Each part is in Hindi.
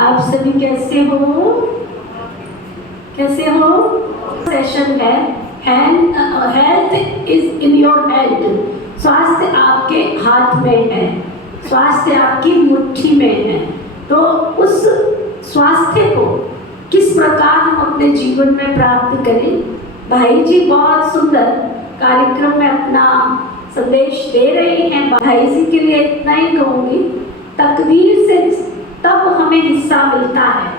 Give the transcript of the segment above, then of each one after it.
आप सभी कैसे हो? कैसे हो? सेशन है health is in your health. स्वास्थ्य आपके हाथ में है, स्वास्थ्य आपकी मुट्ठी में है। तो उस स्वास्थ्य को किस प्रकार हम अपने जीवन में प्राप्त करें? भाई जी बहुत सुंदर कार्यक्रम में अपना संदेश दे रहे हैं। भाई जी के लिए इतना ही कहूँगी, तकदीर से तब हमें हिस्सा मिलता है,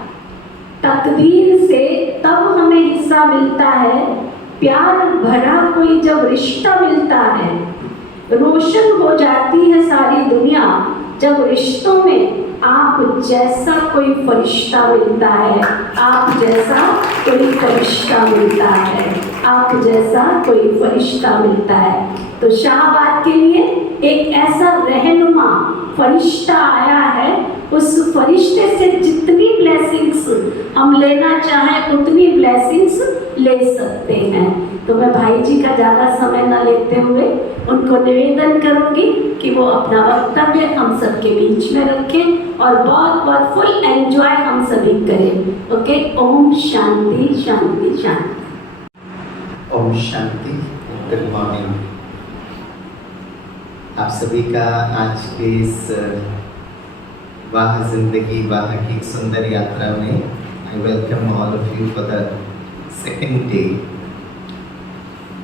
तकदीर से तब हमें हिस्सा मिलता है, प्यार भरा कोई जब रिश्ता मिलता है। रोशन हो जाती है सारी दुनिया जब रिश्तों में आप जैसा कोई फरिश्ता मिलता है, आप जैसा कोई फरिश्ता मिलता है, आप जैसा कोई फरिश्ता मिलता है। तो शाहबाद के लिए एक ऐसा रहनुमा फरिश्ता आया है, उस फरिश्ते से जितनी ब्लेसिंग्स हम लेना चाहें उतनी ब्लेसिंग्स ले सकते हैं। तो मैं भाई जी का ज़्यादा समय न लेते हुए उनको निवेदन करूंगी कि वो अपना वक्तव्य हम सबके बीच में रखें और बहुत बहुत फुल एंजॉय हम सभी करें। ओके, ओम शांति शांति शांति। ओम शांति। Good morning. आप सभी का आज के इस वाह जिंदगी वाह की सुंदर यात्रा में I welcome all of you for the second day.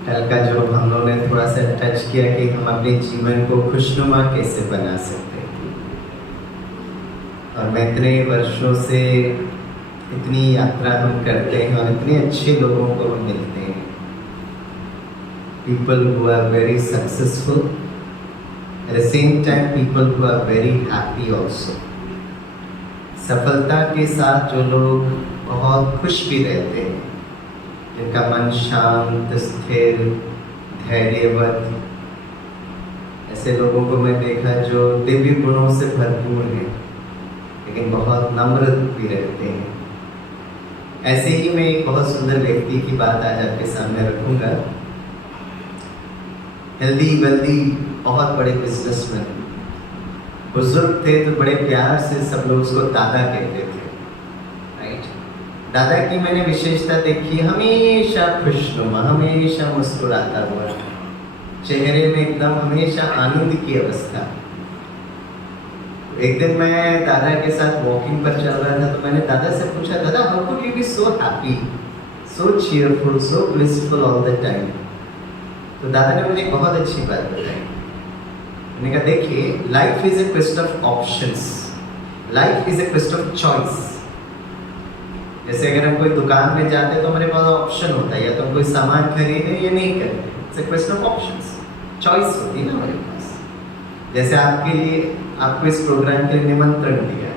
कल का जो हम लोगों ने थोड़ा सा टच किया कि हम अपने जीवन को खुशनुमा कैसे बना सकते हैं, और मैं इतने वर्षों से इतनी यात्रा हम करते हैं और इतने अच्छे लोगों को हम मिलते हैं, people who are very successful, at the same time people who are very happy also। सफलता के साथ जो लोग बहुत खुश भी रहते हैं, जिनका मन शांत स्थिर धैर्यवत, ऐसे लोगों को मैं देखा जो दिव्य गुणों से भरपूर हैं लेकिन बहुत नम्र भी रहते हैं। ऐसे ही मैं एक बहुत सुंदर व्यक्ति की बात आज आपके सामने रखूंगा। हेल्दी वेल्दी बहुत बड़े बिजनेसमैन, बुजुर्ग थे तो बड़े प्यार से सब लोग उसको दादा कहते थे, राइट। दादा की मैंने विशेषता देखी, हमेशा खुशनुमा, हमेशा मुस्कुराता हुआ, चेहरे में एकदम हमेशा आनंद की अवस्था। एक दिन मैं दादा के साथ वॉकिंग पर चल रहा था तो मैंने दादा से पूछा, Dada how could you be so happy, so cheerful, so blissful all the time? तो दादा ने मुझे बहुत अच्छी बात बताई। मैंने कहा देखिए, life is a question of options, life is a question of choice. जैसे अगर हम कोई दुकान में जाते हैं तो हमारे पास ऑप्शन होता है, या तो हम कोई सामान खरीदें या नहीं खरीदें। It's a question of options, choice होती है ना हमारे पास। जैसे आपके लिए, आपको इस प्रोग्राम के लिए निमंत्रण दिया,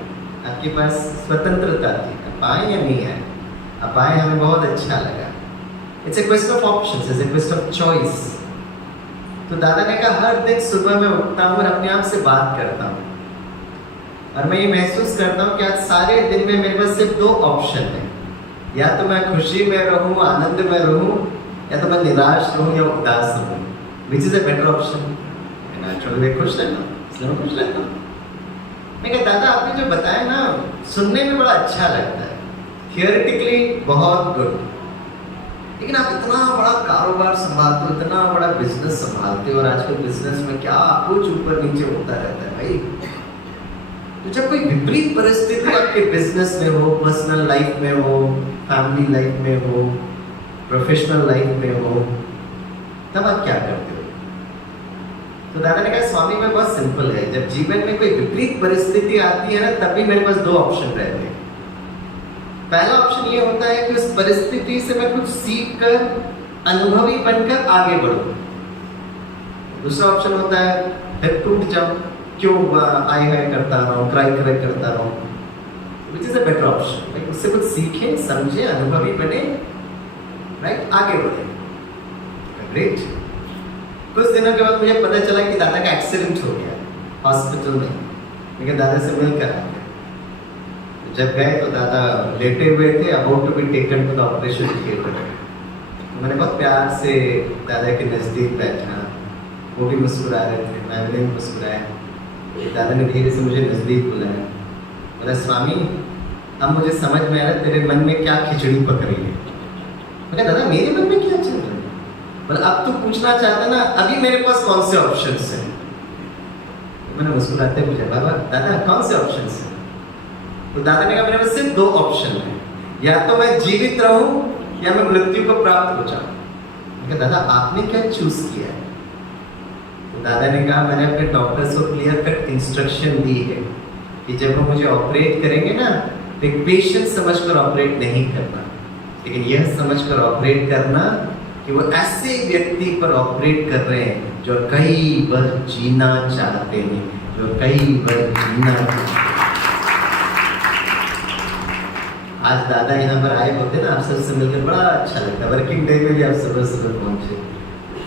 आपके पास स्वतंत्रता थी, आप आए या नहीं आए, आप आए, हमें बहुत अच्छा लगा। It's a question of options, it's a question of choice. तो दादा ने कहा हर दिन सुबह मैं उठता हूँ और अपने आप से बात करता हूँ, और मैं ये महसूस करता हूँ कि आज सारे दिन में मेरे पास सिर्फ दो ऑप्शन है, या तो मैं खुशी में रहूँ, आनंद में रहूँ, या तो मैं निराश रहूँ या उदास रहूँ। Which is a better option? Naturally खुश रहना, इसलिए मैं खुश रहता हूँ। मैं कहा दादा आपने जो बताया ना, सुनने में बड़ा अच्छा लगता है, थियोरेटिकली बहुत गुड, लेकिन आप इतना बड़ा कारोबार संभालते हो, इतना बड़ा बिजनेस संभालते हो, और आजकल बिजनेस में क्या कुछ ऊपर नीचे होता रहता है भाई। तो जब कोई विपरीत परिस्थिति आपके बिजनेस में हो, पर्सनल लाइफ में हो, फैमिली लाइफ में हो, प्रोफेशनल लाइफ में हो, तब आप क्या करते हो? तो दादा ने कहा स्वामी में बहुत सिंपल है, जब जीवन में कोई विपरीत परिस्थिति आती है ना, तभी मेरे पास दो ऑप्शन रहते हैं। पहला ऑप्शन ये होता है कि उस परिस्थिति से मैं कुछ सीख कर अनुभवी बनकर आगे बढ़ूं। दूसरा ऑप्शन होता है फिर टूट जाऊं, क्यों आए हाय करता रहूं, क्राई करता रहूं। Which is a better option, like उससे कुछ सीखें, समझे, अनुभवी बने, राइट, आगे बढ़े। ग्रेट। कुछ दिनों के बाद मुझे पता चला कि दादा का एक्सीडेंट हो गया हॉस्पिटल में। लेकिन दादा से मिलकर आ गए। जब गए तो दादा लेटे हुए थे, about to be taken to the operation theatre. मैंने बहुत प्यार से दादा के नज़दीक बैठा, वो भी मुस्कुरा रहे थे, मैं भी मुस्कुराया। दादा ने धीरे से मुझे नज़दीक बुलाया, बोला स्वामी अब मुझे समझ में आ रहा है तेरे मन में क्या खिचड़ी पक रही है। मैं कहा दादा मेरे मन में क्या चल रहा है? बोला अब तू पूछना चाहता ना, अभी मेरे पास कौन से ऑप्शंस हैं? तो मैंने मुस्कुराते पूछा बाबा दादा कौन से ऑप्शंस हैं? तो दादा ने कहा मेरे पास सिर्फ 2 ऑप्शन है, या तो मैं जीवित रहूं या मैं मृत्यु को प्राप्त हो जाऊं। मैं कहा दादा आपने क्या चूज किया है? तो दादा ने कहा मैंने अपने डॉक्टर्स को क्लियर कट इंस्ट्रक्शन दी है कि जब वो मुझे ऑपरेट करेंगे ना तो एक पेशेंट समझकर ऑपरेट नहीं करना, लेकिन यह समझकर ऑपरेट करना कि वो ऐसे व्यक्ति पर ऑपरेट कर रहे हैं जो कई बार जीना चाहते हैं, जो कई बार जीना चाहते हैं। आज दादा यहाँ पर आए होते ना, आप सबसे मिलकर बड़ा अच्छा लगता। वर्किंग डे में भी आप सुबह सुबह पहुंचे,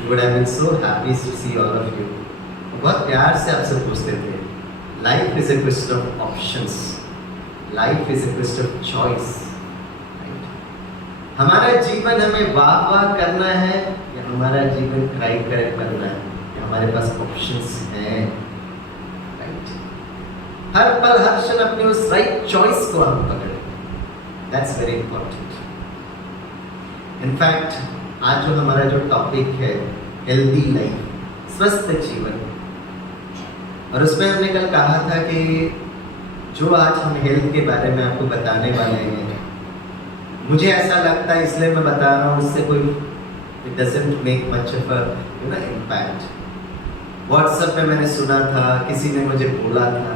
would have been so happy to see all of you. बहुत प्यार से आपसे पूछते थे life is a question of options, life is a question of choice. हमारा जीवन हमें वाह वाह करना है या हमारा जीवन क्राई करना है, या हमारे पास ऑप्शंस हैं। राइट, हर पल हर क्षण अपनी उस राइट चॉइस को हम पकड़े। That's very important. In fact, आज जो हमारा जो टॉपिक है हेल्दी लाइफ, स्वस्थ जीवन, और उसमें हमने कल कहा था कि जो आज हम हेल्थ के बारे में आपको बताने वाले हैं, मुझे ऐसा लगता है इसलिए मैं बता रहा हूँ, उससे कोई it doesn't make much of a impact. WhatsApp पे मैंने सुना था, किसी ने मुझे बोला था,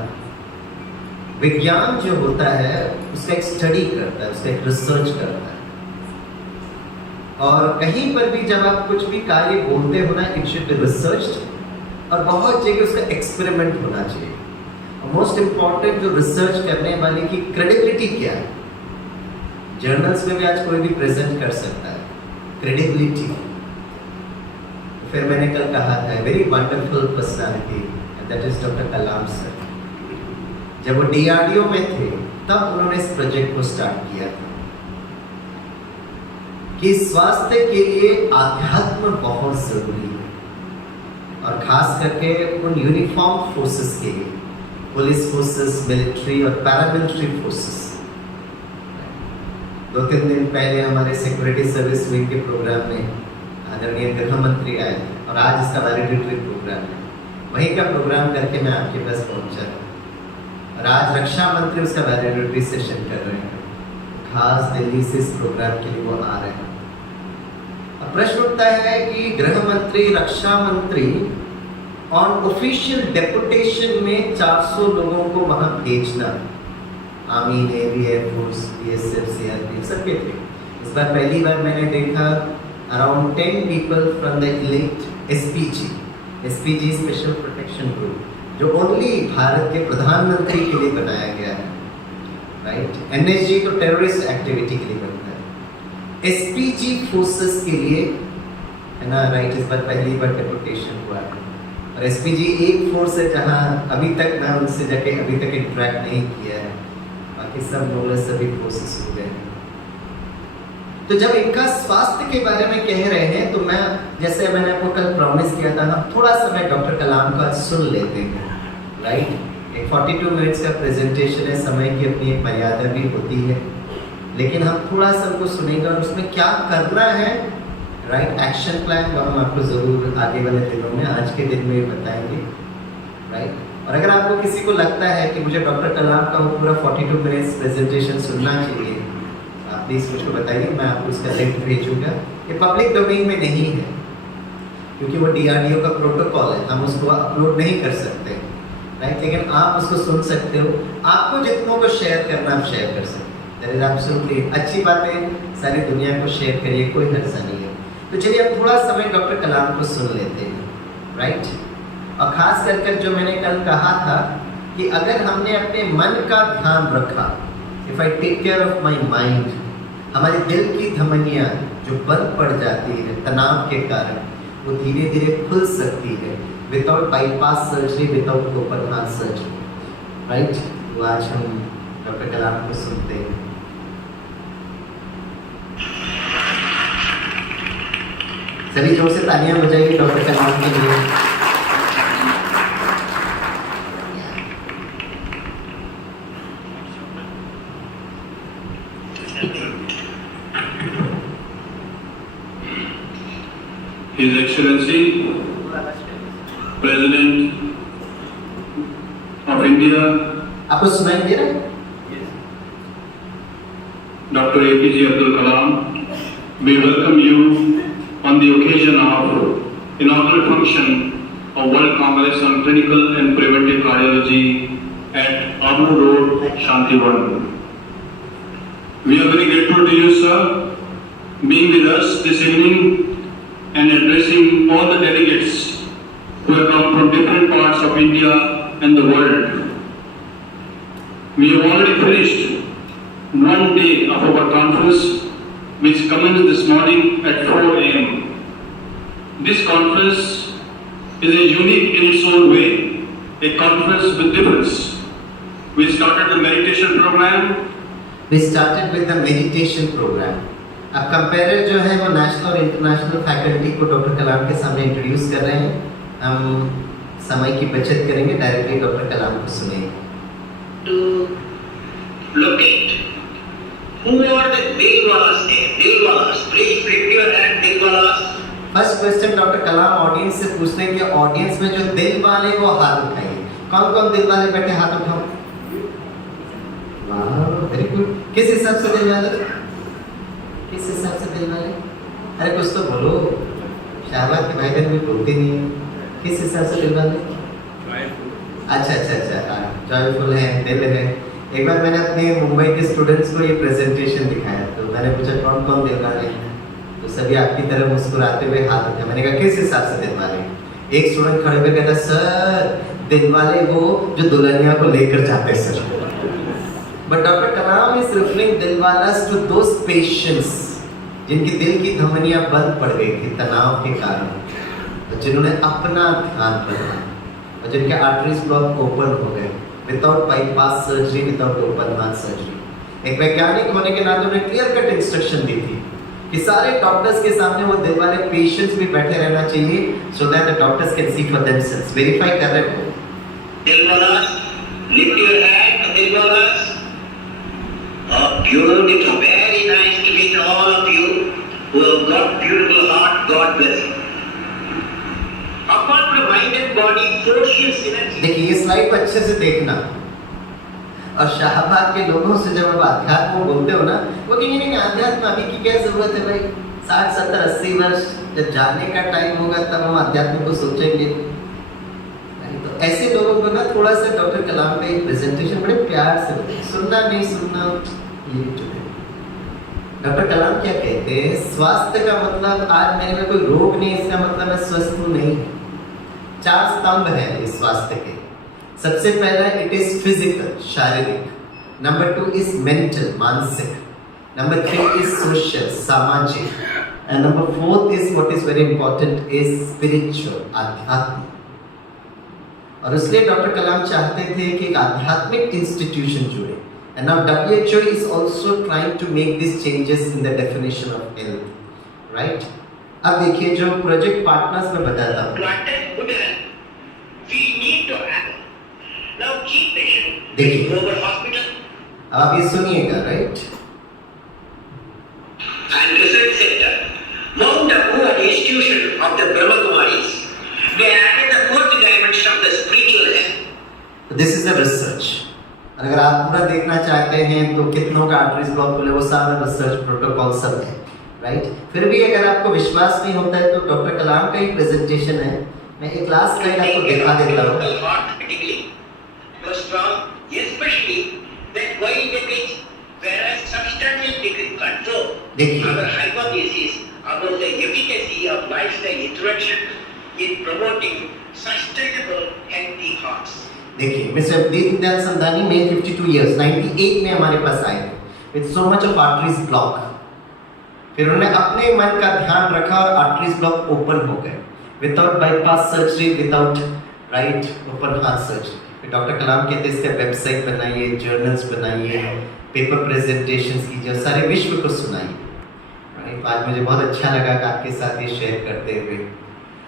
विज्ञान जो होता है उसका एक स्टडी करता है, उसका एक रिसर्च करता है, और कहीं पर भी जब आप कुछ भी कार्य बोलते हो ना, इट शुड बी रिसर्च्ड, और बहुत जगह उसका एक्सपेरिमेंट होना चाहिए। और मोस्ट इम्पॉर्टेंट जो रिसर्च करने वाले की क्रेडिबिलिटी क्या है, जर्नल्स में भी आज कोई भी प्रेजेंट कर सकता है, क्रेडिबिलिटी। फिर मैंने कल कहा था very wonderful personality, and that is doctor Kalam sir. जब वो DRDO में थे तब उन्होंने इस प्रोजेक्ट को स्टार्ट किया था कि स्वास्थ्य के लिए आध्यात्म बहुत जरूरी है, और खास करके उन यूनिफॉर्म फोर्सेस के लिए, पुलिस फोर्सेस, मिलिट्री और पैरामिलिट्री फोर्सेस। 2-3 दिन पहले हमारे सिक्योरिटी सर्विस विंग के प्रोग्राम में आदरणीय गृह मंत्री आए और आज इसका वैलिडिटरी प्रोग्राम है, वहीं का प्रोग्राम करके मैं आपके पास पहुंचा और आज रक्षा मंत्री उसका वैलिडिटरी सेशन कर रहे हैं, खास दिल्ली से इस प्रोग्राम के लिए वो आ रहे हैं। अब प्रश्न उठता है कि गृह मंत्री, रक्षा मंत्री ऑन ऑफिशियल डेपुटेशन में 400 लोगों को वहां भेजना, army, navy, air force, BSF, CRPF सबके थे। इस बार पहली बार मैंने देखा around 10 people from the elect SPG special protection group, जो ओनली भारत के प्रधानमंत्री के लिए बनाया गया है। राइट, NSG तो टेररिस्ट एक्टिविटी के लिए बनता है, SPG फोर्सेस के लिए है ना। राइट, इस बार पहली बार डेपुटेशन हुआ है, और SPG एक फोर्स है जहां अभी तक मैं उनसे जाके अभी तक इंटरेक्ट नहीं किया है, बाकी सब लोग सभी फोर्सेस हो गए। तो जब इनका स्वास्थ्य के बारे में कह रहे हैं तो मैं, जैसे मैंने आपको कल प्रॉमिस किया था, हम थोड़ा समय डॉक्टर कलाम का सुन लेते हैं। राइट, एक 42 मिनट्स का प्रेजेंटेशन है, समय की अपनी एक मर्यादा भी होती है, लेकिन हम थोड़ा सा उनको सुनेंगे और उसमें क्या करना है, राइट, एक्शन प्लान वो हम आपको ज़रूर आगे वाले दिनों में, आज के दिन में बताएंगे। राइट, और अगर आपको किसी को लगता है कि मुझे डॉक्टर कलाम का वो पूरा 42 मिनट्स प्रेजेंटेशन सुनना चाहिए, आप प्लीज़ मुझको बताइए, मैं आपको उसका लिंक भेजूँगा। ये पब्लिक डोमेन में नहीं है क्योंकि वो DRDO का प्रोटोकॉल है, हम उसको अपलोड नहीं कर सकते। राइट, लेकिन आप उसको सुन सकते हो, आपको जितनों को शेयर करना आप शेयर कर सकते हैं। दैट इज एब्सोल्युटली अच्छी बात है, सारी दुनिया को शेयर करिए, कोई हर्जा नहीं है। तो चलिए अब थोड़ा समय डॉक्टर कलाम को सुन लेते हैं। राइट, और खास कर जो मैंने कल कहा था कि अगर हमने अपने मन का ध्यान रखा, if I take care of my mind, हमारे दिल की धमनियाँ जो बंद पड़ जाती है तनाव के कारण, वो धीरे धीरे खुल सकती है without bypass surgery, without open heart surgery. Right, तो आज हम डॉक्टर कलाम को सुनते हैं। सभी जोर से तालियां बजाइए डॉक्टर कलाम के लिए। His Excellency, President of India, आपको सुनाई दे रहा है? Dr. APJ Abdul Kalam, we welcome you on the occasion of inaugural function of World Congress on Clinical and Preventive Cardiology at Abu Road, Shantiwan. We are very grateful to you, sir, being with us this evening and addressing all the delegates who have come from different parts of India and the world. We have already finished one day of our conference, which commenced this morning at 4 a.m. This conference is a unique in its own way, a conference with difference. We started the meditation program. We started with the meditation program. अब कंपेयर जो है वो नेशनल और इंटरनेशनल फैकल्टी को डॉक्टर कलाम के सामने इंट्रोड्यूस कर रहे हैं. हम समय की बचत करेंगे, डायरेक्टली डॉक्टर कलाम को सुनेंगे. To locate who are the Dilwalas there. Dilwalas, please flip your hand, Dilwalas. First question doctor Kalam audience से पूछते हैं कि ऑडियंस में जो दिल वाले वो हाथ उठाइए. कौन कौन दिल वाले बैठे हाथ उठाओ. वाह, वेरी गुड. किस हिसाब से दिल वाले? किस हिसाब से दिल वाले? अरे कुछ तो बोलो. शाहबाद के भाई बहन भी बोलते नहीं है. किस हिसाब से दिल वाले? अच्छा, जॉयफुल है, दिल है. एक बार मैंने अपने मुंबई के स्टूडेंट्स को ये प्रेजेंटेशन दिखाया, तो मैंने पूछा कौन कौन दिल वाले हैं, तो सभी आपकी तरह मुस्कुराते हुए हाथ उठाए. मैंने कहा किस हिसाब से दिल वाले? एक स्टूडेंट खड़े होकर कहता सर दिल वाले वो जो दुल्हनिया को लेकर जाते हैं sir. But doctor Kalam is referring दिल वालास टू दोस पेशेंट्स जिनकी दिल की धमनियां बंद पड़ गई थी तनाव के कारण, और जिन्होंने अपना ध्यान रखा, और जिनके आर्टरीज ब्लॉक ओपन हो गए without bypass surgery, without open heart surgery. एक वैज्ञानिक होने के नाते उन्हें क्लियर कट इंस्ट्रक्शन दी थी कि सारे डॉक्टर्स के सामने वो दिल वाले पेशेंट्स भी बैठे रहना चाहिए, so that the doctors can see for themselves. Verify कर रहे हो? Dilwalas, lift your hand, Dilwalas. Oh, beautiful. It's very nice to meet all of you who have got beautiful heart. God bless you. Apart from mind and body, social synergy. देखिए ये स्लाइड को अच्छे से देखना. और शाहबाद के लोगों से जब आप अध्यात्म बोलते हो ना, वो कहेंगे नहीं अध्यात्म अभी की क्या जरूरत है भाई. 60, 70, 80 वर्ष जब जाने का टाइम होगा तब हम अध्यात्म को सोचेंगे. तो ऐसे लोगों को ना थोड़ा सा डॉक्टर कलाम का एक प्रेजेंटेशन बड़े प्यार से सुनना नहीं सुनना ये जो है. डॉक्टर कलाम क्या कहते हैं, स्वास्थ्य का मतलब आज मेरे में कोई रोग नहीं, इसका मतलब मैं स्वस्थ हूँ नहीं. 4 स्तंभ है इस स्वास्थ्य के. सबसे पहला इट इज फिजिकल, शारीरिक. नंबर 2 इज मेंटल, मानसिक. नंबर 3 इज सोशल, सामाजिक. And number 4 is what is very important is spiritual, आध्यात्म. और इसलिए डॉक्टर कलाम चाहते थे कि एक आध्यात्मिक इंस्टीट्यूशन जुड़े. And now WHO is also trying to make these changes in the definition of health, right? अब देखिए जो प्रोजेक्ट पार्टनर्स में बताता हूँ. To attain good health, we need to have. Now, keep patient. देखिए. Global hospital. अब आप ये सुनिएगा, right? And research center. Mount Abu, an institution of the Brahma Kumaris. They added the 4th dimension of the spiritual health. This is a research. अगर आप पूरा देखना चाहते हैं तो कितनों का आर्टरीज ब्लॉक खुले वो सारा रिसर्च प्रोटोकॉल सब है, राइट? फिर भी अगर आपको विश्वास नहीं होता है तो डॉक्टर कलाम का ही प्रेजेंटेशन है. मैं एक लास्ट स्लाइड आपको दिखा देता हूँ. Especially that why it is there is substantial degree control. देखिए. Our hypothesis about the efficacy of lifestyle interaction in promoting sustainable healthy hearts. देखिए मिस्टर दीनदयाल समदानी में 52 इयर्स 98 में हमारे पास आए थे with so much of arteries block. फिर उन्होंने अपने मन का ध्यान रखा और आर्टरीज ब्लॉक ओपन हो गए without bypass surgery, without right open heart surgery. फिर डॉक्टर कलाम कहते इसका वेबसाइट बनाइए, जर्नल्स बनाइए, पेपर प्रेजेंटेशंस कीजिए और सारे विश्व को सुनाइए. राइट, आज मुझे बहुत अच्छा लगा कि आपके साथ ये शेयर करते हुए.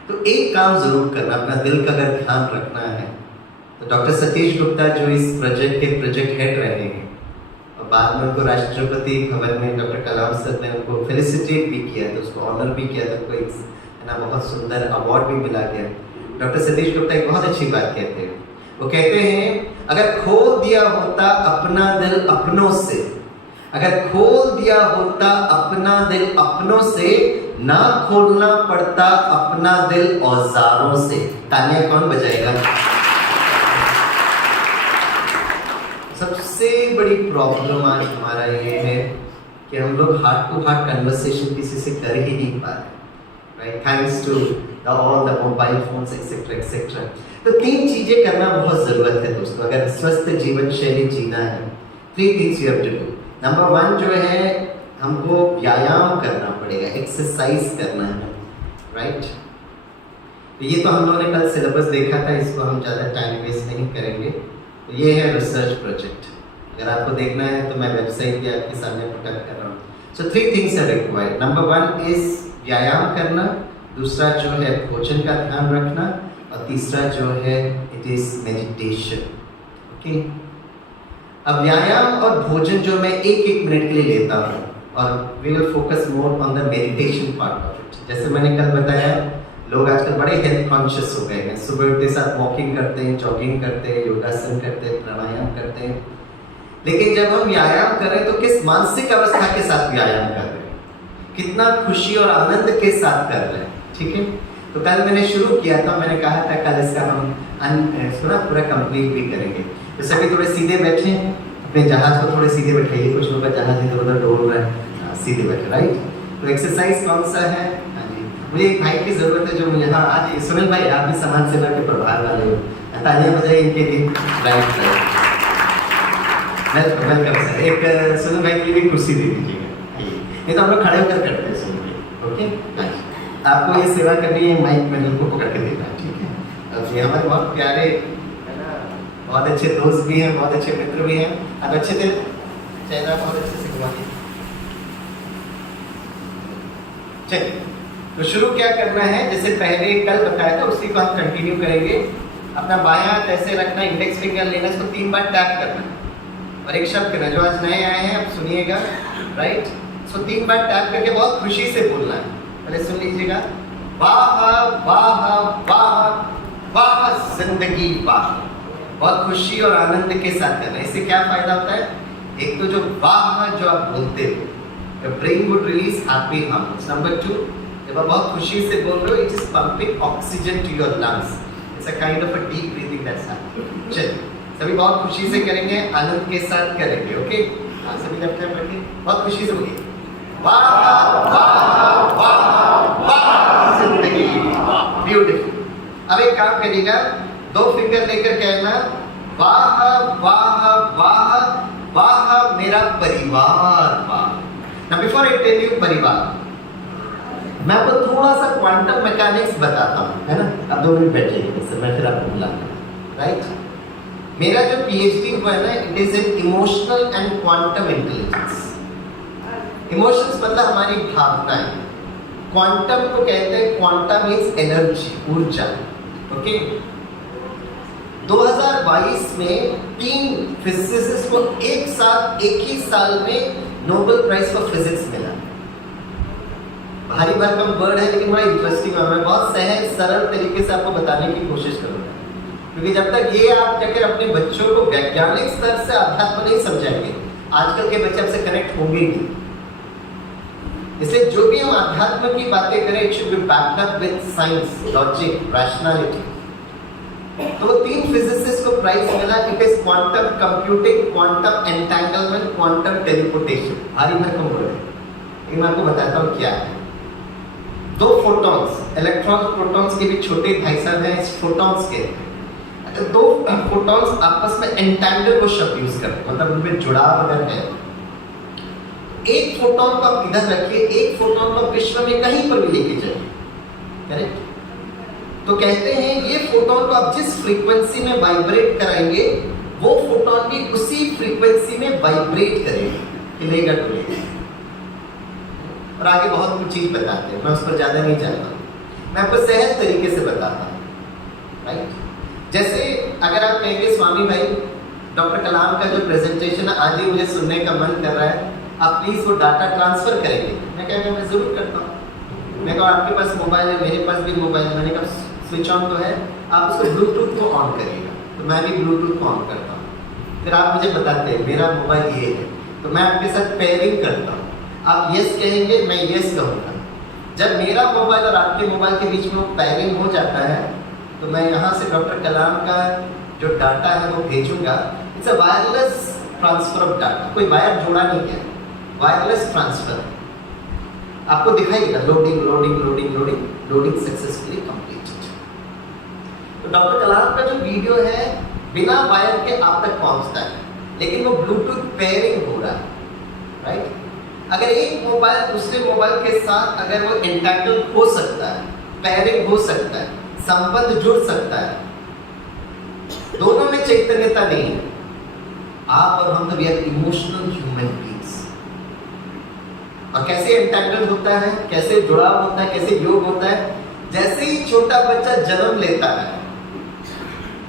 तो एक काम जरूर करना, अपना दिल का अगर ध्यान रखना है तो डॉक्टर सतीश गुप्ता जो इस प्रोजेक्ट के प्रोजेक्ट हेड रहे हैं और बाद में उनको राष्ट्रपति भवन में डॉक्टर कलाम सर ने उनको फेलिसिटेट भी किया था, उसको ऑनर भी किया था, उनको एक है ना, बहुत सुंदर अवार्ड भी मिला गया। डॉक्टर सतीश गुप्ता एक बहुत अच्छी बात कहते हैं, वो कहते हैं अगर खोल दिया होता अपना दिल अपनों से, अगर खोल दिया होता अपना दिल अपनों से, ना खोलना पड़ता अपना दिल औजारों से। तालियां कौन बजाएगा? सबसे बड़ी प्रॉब्लम आज हमारा ये है कि हम लोग हार्ट टू हार्ट कन्वर्सेशन किसी से कर ही नहीं पा रहे, right, thanks to all the mobile phones etcetera etcetera. तो 3 चीजें करना बहुत जरूरत है दोस्तों, अगर स्वस्थ जीवन शैली जीना है। 3 things you have to do। Number 1 जो है, हमको व्यायाम करना पड़ेगा, एक्सरसाइज करना है, राइट। तो ये तो हम लोगों ने कल सिलेबस देखा था, इसको हम ज़्यादा टाइम वेस्ट नहीं करेंगे। तो ये है रिसर्च प्रोजेक्ट, अगर आपको देखना है तो मैं वेबसाइट भी आपके सामने पुट अप कर रहा हूँ। सो 3 things are required। Number 1 is व्यायाम करना, दूसरा जो है भोजन का ध्यान रखना, और तीसरा जो है इट इज मेडिटेशन। ओके, अब व्यायाम और भोजन जो मैं 1-1 मिनट के लिए लेता हूँ, और we will focus more on the meditation part of it. जैसे मैंने कल बताया, लोग आजकल बड़े हेल्थ कॉन्शियस हो गए हैं, सुबह उठते साथ वॉकिंग करते हैं, जॉगिंग करते हैं, योगासन करते हैं, प्राणायाम करते हैं, लेकिन जब हम व्यायाम करें तो किस मानसिक अवस्था के साथ व्यायाम कर रहे हैं, कितना खुशी और आनंद के साथ कर रहे हैं, ठीक है। तो कल मैंने शुरू किया था, मैंने कहा था कल इसका हम इसको ना पूरा कंप्लीट भी करेंगे। तो सभी थोड़े सीधे बैठे, अपने जहाज को थोड़े सीधे बैठाइए, कुछ लोगों का जहाज इधर उधर डोल रहा है, सीधे बैठे, राइट। तो एक्सरसाइज कौन सा है? हाँ जी, मुझे एक भाई की जरूरत है जो मुझे, हाँ आज सुनील भाई, आप भी समाज सेवा के प्रभार वाले हो, तालियां बजाइए इनके लिए, राइट राइट, वेलकम सर। एक सुनील भाई के लिए भी कुर्सी दे दीजिएगा, नहीं तो हम लोग खड़े होकर करते हैं सुनील भाई, ओके। आपको ये सेवा करनी है, माइक मेडल को पकड़ के देना, ठीक है। अब ये हमारे बहुत प्यारे है ना, बहुत अच्छे दोस्त भी हैं, बहुत अच्छे मित्र भी हैं, अब अच्छे थे चेहरा बहुत अच्छे से घुमा दीजिए। चलिए, तो शुरू क्या करना है, जैसे पहले कल बताया था उसी को हम कंटिन्यू करेंगे। अपना बायां हाथ ऐसे रखना, इंडेक्स फिंगर लेना, इसको 3 बार टैप करना, और एक शब्द करना, जो आज नए आए हैं आप सुनिएगा, राइट। इसको 3 बार टैप करके बहुत खुशी से बोलना है। पहले सुन लीजिएगा, वाह वाह वाह वाह जिंदगी वाह, बहुत खुशी और आनंद के साथ करना। इससे क्या फायदा होता है? एक तो जो वाह जो आप बोलते हो, your brain would release happy hormones. Number 2, जब आप बहुत खुशी से बोल रहे हो, it is pumping oxygen to your lungs. It's a kind of a deep breathing that's happening. चलिए, सभी बहुत खुशी से करेंगे, आनंद के साथ करेंगे, ओके। हाँ, सभी जब क्या पढ़ेंगे, बहुत खुशी से बोलिए, वाह वाह वाह वाह जिंदगी, ब्यूटीफुल। अब एक काम करिएगा, 2 फिंगर लेकर कहना, वाह वाह वाह वाह मेरा परिवार वाह। Now before I tell you परिवार, मैं आपको थोड़ा सा क्वांटम मैकेनिक्स बताता हूँ, है ना। अब 2 मिनट बैठिए, मैं फिर आपको बुलाऊंगा, राइट। मेरा जो पीएचडी हुआ है ना, it is in emotional and quantum intelligence. Emotions मतलब हमारी भावनाएं, क्वांटम को कहते हैं, क्वांटम मीन्स एनर्जी, ऊर्जा, ओके। 2022 में 3 फिजिसिस्ट को एक ही साल में नोबेल प्राइज फॉर फिजिक्स मिला। भारी भरकम वर्ड है, लेकिन बड़ा इंटरेस्टिंग है। मैं बहुत सहज सरल तरीके से आपको बताने की कोशिश करूंगा, क्योंकि जब तक ये आप जाकर अपने बच्चों को वैज्ञानिक स्तर से अध्यात्म नहीं समझाएंगे, आजकल के बच्चे आपसे कनेक्ट होंगे नहीं। इसलिए जो भी हम अध्यात्म की बातें करें, it should be backed up with science, logic, rationality. तो 3 फिजिसिस्ट को प्राइज मिला, it is quantum computing, quantum entanglement, quantum teleportation. भारी भरकम वर्ड है, लेकिन मैं आपको बताता हूँ क्या है। 2 फोटॉन्स, इलेक्ट्रॉन्स प्रोटॉन्स के भी छोटे भाई साहब हैं, इस फोटॉन्स के। अगर 2 फोटॉन्स आपस में एंटेंगल को शब्द यूज करते हैं, मतलब उनमें जुड़ाव अगर है, एक फोटोन को आप इधर रखिए, एक फोटोन को विश्व में कहीं पर भी लेके जाइए, करेक्ट। तो कहते हैं ये फोटोन को आप जिस फ्रीक्वेंसी में वाइब्रेट कराएंगे, वो फोटोन भी उसी फ्रीक्वेंसी में वाइब्रेट करेगा, हिलेगा डुलेगा। और आगे बहुत कुछ चीज बताते हैं, मैं उस पर ज्यादा नहीं जानता, मैं आपको सहज तरीके से बताता हूँ, राइट। जैसे अगर आप कहेंगे स्वामी भाई डॉक्टर कलाम का जो प्रेजेंटेशन आज ही मुझे सुनने का मन कर रहा है, आप प्लीज वो डाटा ट्रांसफर करेंगे, मैं कहेंगे मैं जरूर करता हूँ। मैं कहा आपके पास मोबाइल है, मेरे पास भी मोबाइल है। मैंने कहा स्विच ऑन तो है, आप उसको ब्लूटूथ को ऑन करिएगा। तो मैं भी ब्लूटूथ को ऑन करता हूँ। फिर आप मुझे बताते हैं मेरा मोबाइल ये है, तो मैं आपके साथ पेयरिंग करता हूँ। आप यस कहेंगे, मैं यस कहूँगा। जब मेरा मोबाइल और आपके मोबाइल के बीच में पेयरिंग हो जाता है, तो मैं यहाँ से डॉक्टर कलाम का जो डाटा है वो भेजूंगा। It's a wireless transfer of data, कोई वायर जोड़ा नहीं गया, वायरलेस ट्रांसफर। आपको दिखाएगा loading loading loading loading loading successfully completed. तो डॉक्टर कलाम का जो वीडियो है बिना वायर के आप तक पहुंचता है, लेकिन वो ब्लूटूथ पेयरिंग हो रहा है, राइट? अगर एक मोबाइल दूसरे मोबाइल के साथ अगर वो इंटैंगल हो सकता है, पेयरिंग हो सकता है, संबंध जुड़ सकता है, दोनों में चैतन्यता नहीं है। आप और हम तो we are emotional human beings. और कैसे एंटैंगल होता है, कैसे जुड़ाव होता है, कैसे योग होता है। जैसे ही छोटा बच्चा जन्म लेता है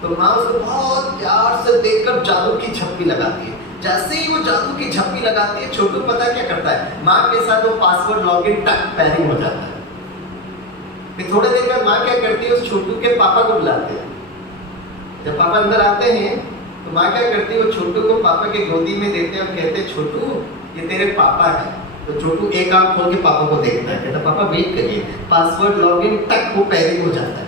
तो माँ उसको बहुत प्यार से देखकर जादू की झप्पी लगाती है। जैसे ही वो जादू की झप्पी लगाती है, छोटू पता क्या करता है, माँ के साथ वो पासवर्ड लॉगिन टक पेयरिंग हो जाता है। फिर थोड़ी देर बाद माँ क्या करती है, उस छोटू के पापा को बुलाते हैं। जब पापा अंदर आते हैं तो माँ क्या करती है, वो छोटू को पापा के गोदी में देते हैं और कहते हैं छोटू ये तेरे पापा है। तो छोटू एक आंख खोल के पापा को देखता है, कहता पापा वेट करिए, पासवर्ड लॉगिन तक वो पेयरिंग हो जाता है।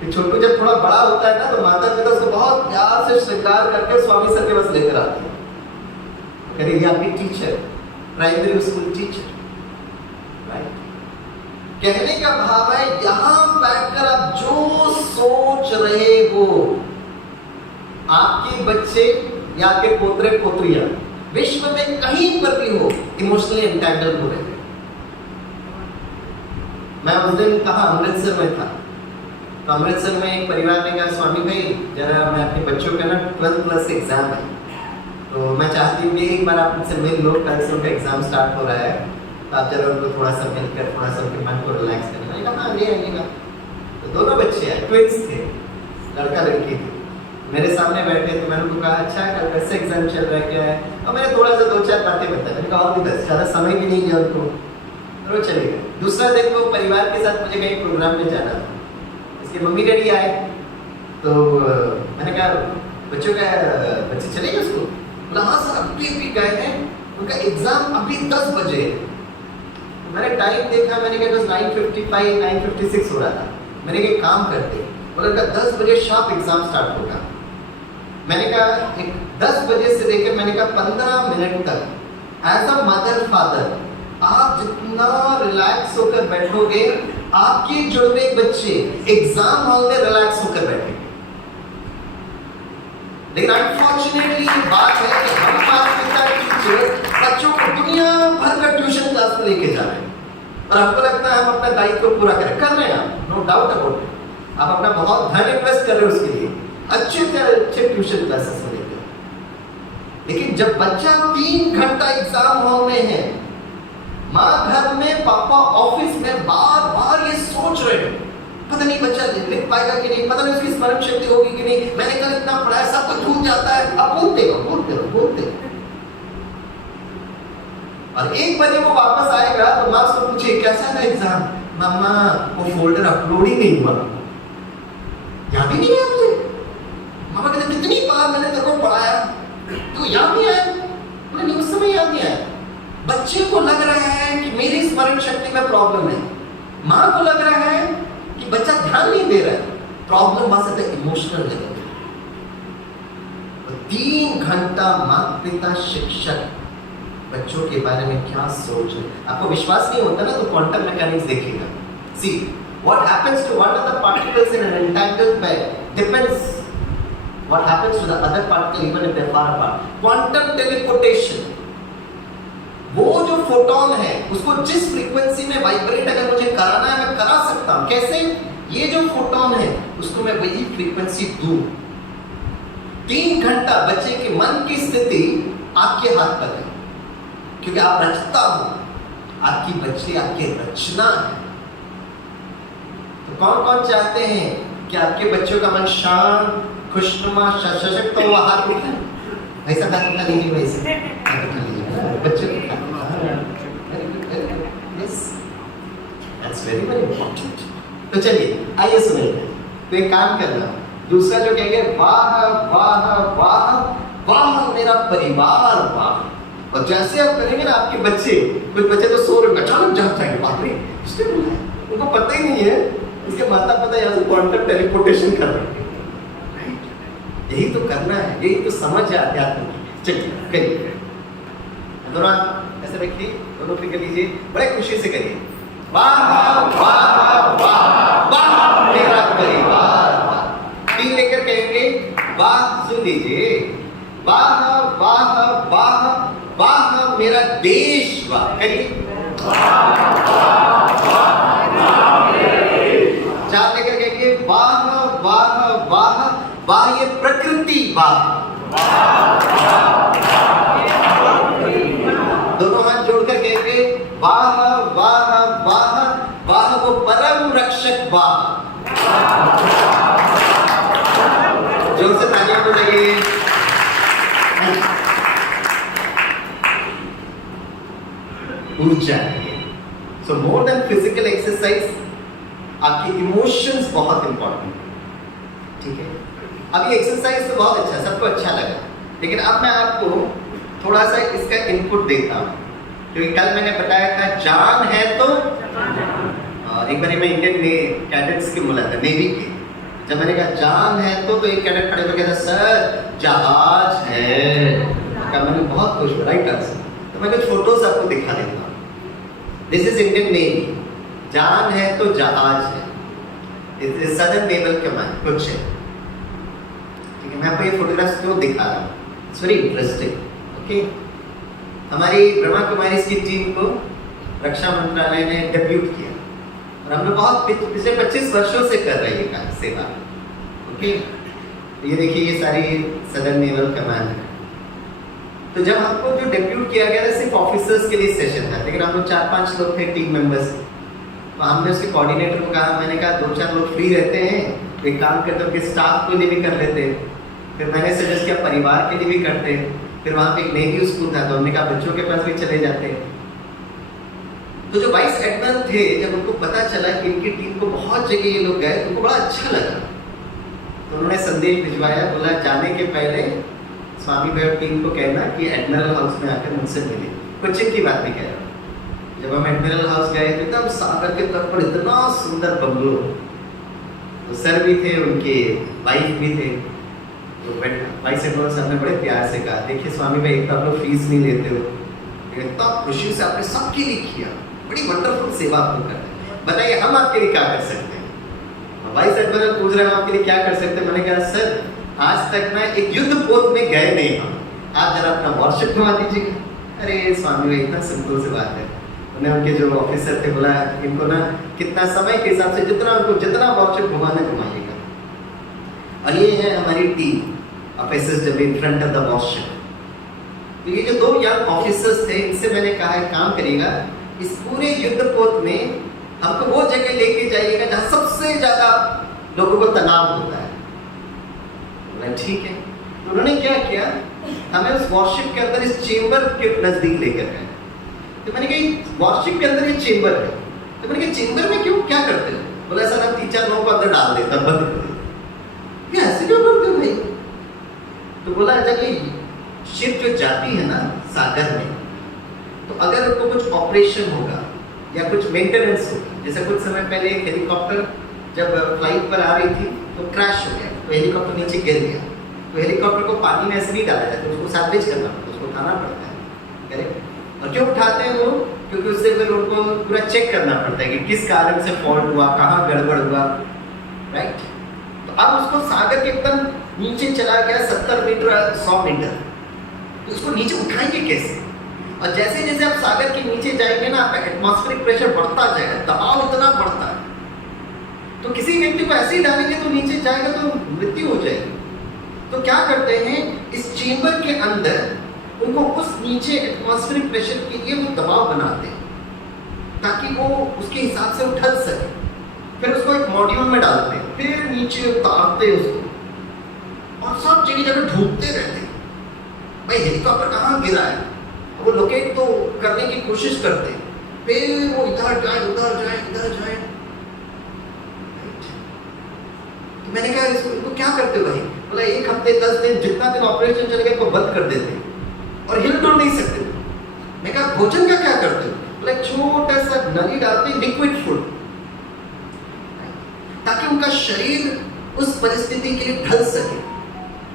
फिर छोटू जब थोड़ा बड़ा होता है ना, तो माता पिता उसको बहुत प्यार से श्रृंगार करके स्वामी सर के पास लेकर आते हैं। कह ये आपकी teacher, primary school teacher, right? कहने का भाव है यहां बैठकर आप जो सोच रहे हो, आपके बच्चे या आपके पोतरे पोत्रियां विश्व में कहीं पर भी हो, इमोशनली एंटैंगल हो रहे हैं। मैं उस दिन कहा अमृतसर में था, तो अमृतसर में एक परिवार ने कहा स्वामी भाई जरा मैं अपने बच्चों का ना 12th क्लास एग्जाम है, तो मैं चाहती हूँ कि एक बार आप मुझसे मिल लो, कल से उनका एग्जाम स्टार्ट हो रहा है, तो आप जरा उनको थोड़ा सा मिलकर थोड़ा सा उनके मन को रिलैक्स करना। मैंने कहा हाँ ले आइएगा। तो दोनों बच्चे आए, ट्विंस थे, लड़का लड़की थी, मेरे सामने बैठे। तो मैंने उनको कहा अच्छा कल कैसे एग्जाम चल रहा है, क्या है? और मैंने थोड़ा सा 2-4 बातें बताई। मैंने कहा और भी बस, ज़्यादा समय भी नहीं दिया उनको, तो वो चले गए। दूसरा दिन वो परिवार के साथ मुझे कहीं प्रोग्राम में जाना था, इसके मम्मी डैडी आए। तो मैंने कहा बच्चों का बच्चे चले गए उसको? बोला हाँ सर अभी गए हैं, उनका एग्जाम अभी 10 बजे है। तो मैंने टाइम देखा, मैंने कहा बस 9:55 9:56 हो रहा था। मैंने कहा काम करते, बोला 10 बजे शार्प एग्जाम स्टार्ट होगा। मैंने कहा एक 10 बजे से लेकर मैंने कहा 15 मिनट तक एज अ मदर फादर आप जितना रिलैक्स होकर बैठोगे, आपके जुड़वे बच्चे एग्जाम हॉल में रिलैक्स होकर बैठेंगे। लेकिन अनफॉर्चुनेटली ये बात है कि हम माता पिता टीचर बच्चों को दुनिया भर का ट्यूशन क्लास में लेके जा रहे हैं, और हमको लगता है हम अपना दायित्व पूरा कर रहे हैं। नो डाउट अबाउट इट, आप अपना बहुत धन इन्वेस्ट कर रहे हो उसके लिए, अच्छे से अच्छे ट्यूशन क्लासेस में लेते हो। लेकिन जब बच्चा 3 घंटा एग्जाम हॉल में है, माँ घर में, पापा ऑफिस में, बार बार ये सोच रहे हैं पता नहीं बच्चा लिख पाएगा कि नहीं, पता नहीं उसकी स्मरण शक्ति होगी कि नहीं, मैंने कल इतना पढ़ाया, सब कुछ भूल जाता है। अब बोलते हो। और 1 बजे वो वापस आएगा तो माँ उसको पूछे कैसा था एग्जाम? मम्मा वो फोल्डर अपलोड ही नहीं हुआ, याद ही नहीं है मुझे। मामा कहते कितनी बार मैंने तेरे को पढ़ाया, तो याद नहीं आया? मैंने उस समय याद नहीं आया। बच्चे को लग रहा है कि मेरी स्मरण शक्ति में प्रॉब्लम है, माँ को लग रहा है कि बच्चा ध्यान नहीं दे रहा है। प्रॉब्लम वहां से इमोशनल लेवल। 3 घंटा माता पिता शिक्षक बच्चों के बारे में क्या सोच है। आपको विश्वास नहीं होता ना, तो क्वांटम मैकेनिक्स देखिएगा। सी what happens to one of the particles in an entangled pair depends what happens to the other particle even if they are far apart. Quantum teleportation, वो जो फोटोन है उसको जिस फ्रीक्वेंसी में वाइब्रेट अगर मुझे कराना है मैं करा सकता हूं। कैसे? ये जो फोटोन है उसको मैं वही फ्रीक्वेंसी दूं। 3 घंटा बच्चे के मन की स्थिति आपके हाथ पर है, क्योंकि आप रचता हो, आपकी बच्चे आपकी रचना है। तो कौन कौन चाहते हैं कि आपके बच्चों का मन शांत, खुशनुमा, सशक्त हो? हाथ उठाएं। ऐसा हाथ उठा लीजिए, वैसे हाथ उठा लीजिए बच्चों को। Yes, very very important. तो चलिए आइए सुनते हैं। तो एक काम करना, दूसरा जो कहेंगे वाह वाह वाह वाह मेरा परिवार वाह। और जैसे आप करेंगे ना आपके बच्चे, कुछ बच्चे तो सो रहे अचानक जाग जाएंगे, बाप रे किसने बोला है, उनको पता ही नहीं है, उसके माता पिता यहाँ से क्वांटम टेलीपोर्टेशन कर रहे हैं। यही तो करना है, यही तो समझ है अध्यात्म की। चलिए करिए, दोनों ऐसे रखिए, दोनों फिर लीजिए, बड़े खुशी से करिए वाह वाह वाह वाह मेरा परिवार वाह। तीन लेकर कहेंगे वाह, सुन लीजिए, वाह वाह वाह वाह मेरा देश वाह। करिए चार लेकर कहेंगे वाह वाह वाह वाह ये प्रकृति वाह। दोनों हाथ जोड़कर कहेंगे वाह वाह वाह वाह वो परम रक्षक वाह। जोर से तालियां बजाइए। ऊर्जा है। सो मोर देन फिजिकल एक्सरसाइज आपकी इमोशंस बहुत इंपॉर्टेंट है, ठीक है। अब ये एक्सरसाइज तो बहुत अच्छा, सबको अच्छा लगा, लेकिन अब मैं आपको थोड़ा सा इसका इनपुट देता हूँ, क्योंकि कल मैंने बताया था जान है तो, और एक बार मैं इंडियन कैडेट्स की बोला था, नेवी के, जब मैंने कहा जान है तो एक कैडेट खड़े होकर कहता सर जहाज है, मैंने बहुत खुश हुआ, राइट आंसर। तो मैं कुछ फोटोज आपको दिखा देता हूँ। दिस इज इंडियन नेवी, जान है तो जहाज है, it is southern naval command, कुछ है, ठीक है। मैं आपको ये फोटोग्राफ्स क्यों दिखा रहा हूँ, इट्स वेरी इंटरेस्टिंग, ओके। हमारी ब्रह्मा कुमारी की टीम को रक्षा मंत्रालय ने डेब्यूट किया, और हम लोग बहुत पिछले 25 वर्षों से कर रहे हैं ये सेवा, ओके। ये देखिए, ये सारी सदर्न नेवल कमांड है। तो जब हमको जो डेब्यूट किया गया था सिर्फ ऑफिसर्स के लिए सेशन था, लेकिन हम लोग 4-5 लोग थे टीम मेंबर्स। तो हमने उसके कोऑर्डिनेटर को कहा, मैंने कहा 2-4 लोग फ्री रहते हैं, एक काम करते हैं स्टाफ के लिए भी कर लेते हैं। फिर मैंने सजेस्ट किया परिवार के लिए भी करते हैं। फिर वहाँ पे एक नेवी स्कूल था, तो हमने कहा बच्चों के पास भी चले जाते हैं। तो जो वाइस एडमिरल थे, जब उनको पता चला कि इनकी टीम को बहुत जगह ये लोग गए, तो उनको बड़ा अच्छा लगा। तो उन्होंने संदेश भिजवाया, बोला जाने के पहले स्वामी भाई और टीम को कहना कि एडमिरल हाउस में आकर मुझसे मिले। कोचिन की बात नहीं कह रहा। जब हम एडमिरल हाउस गए तो एकदम सागर के तट पर इतना सुंदर बंगलो, तो सर भी थे, उनके वाइफ भी थे। तो वाइस एडमिरल साहब ने बड़े प्यार से कहा, देखिए स्वामी भाई एक तो आप लोग फीस नहीं लेते हो, इतना खुशी से आपने सबके लिए किया, बड़ी वंडरफुल सेवा आपको करते हैं, बताइए हम आपके लिए क्या कर सकते हैं। वाइस एडमिरल पूछ रहे हैं आपके लिए क्या कर सकते हैं। मैंने कहा सर आज तक मैं एक युद्ध पोत में गए नहीं हम, आप जरा अपना वॉरशिप घुमा दीजिएगा। अरे स्वामी भाई इतना सिंपल सी बात है। उन्हें उनके जो ऑफिसर थे बोला इनको ना कितना समय के हिसाब से जितना वॉरशिप घुमाना घुमाइएगा। और ये है हमारी team of SSW in front of the warship. तो ये जो 2 यंग ऑफिसर्स थे, इनसे मैंने कहा है काम करिएगा, इस पूरे युद्ध पोत में हमको वो जगह लेके जाइएगा जहाँ सबसे ज्यादा लोगों को तनाव होता है। ठीक है। तो उन्होंने क्या किया, हमें उस वॉरशिप के अंदर इस चेंबर के नजदीक लेकर गए। तो मैंने कहा वॉरशिप के अंदर ये चेंबर है, तो मैंने कहा चेंबर में क्यों, क्या करते हो? बोला सर हम 3-4 लोगों को अंदर डाल देता, बंद कर देते। ये ऐसे क्यों करते हो भाई? तो बोला जब ये शिप जो जाती है ना सागर में, तो अगर उनको कुछ ऑपरेशन होगा या कुछ मेंटेनेंस होगा, जैसे कुछ समय पहले एक हेलीकॉप्टर जब फ्लाइट पर आ रही थी तो क्रैश हो गया, तो हेलीकॉप्टर नीचे गिर गया, तो हेलीकॉप्टर को पानी में ऐसे नहीं डाला जाता, उसको सैल्वेज करना पड़ता है, उसको उठाना पड़ता है, करेक्ट। और क्यों उठाते हैं वो? क्योंकि उससे फिर उनको पूरा चेक करना पड़ता है कि किस कारण से फॉल्ट हुआ, कहाँ गड़बड़ हुआ, राइट। तो अब उसको सागर के एकदम नीचे चला गया 70 मीटर 100 मीटर, तो उसको नीचे उठाएंगे कैसे? और जैसे जैसे आप सागर के नीचे जाएंगे ना, आपका एटमॉस्फेरिक प्रेशर बढ़ता जाएगा, दबाव इतना बढ़ता है, तो किसी व्यक्ति को ऐसे ही डालेंगे तो नीचे जाएगा तो मृत्यु हो जाएगी। तो क्या करते हैं, इस चेंबर के अंदर उनको उस नीचे एटमॉस्फेरिक प्रेशर के लिए वो दबाव बनाते हैं ताकि वो उसके हिसाब से उठल सके। फिर उसको एक मॉड्यूल में डालते हैं, फिर नीचे उतारते हैं उसको, और सब जगह ढूंढते रहते हैं भाई हेलीकॉप्टर कहाँ गिरा है। वो लोकेट तो करने की कोशिश करते हैं, फिर वो इधर जाए उधर जाए इधर जाए। तो मैंने कहा इसको क्या करते हो भाई? बोला 1 हफ्ते 10 दिन जितना दिन ऑपरेशन चलेगा इसको बंद कर देते और हिल डुल नहीं सकते। मैं कहा भोजन का क्या करते हो? बोला छोटा सा नली डालते लिक्विड फूड, ताकि उनका शरीर उस परिस्थिति के लिए ढल सके।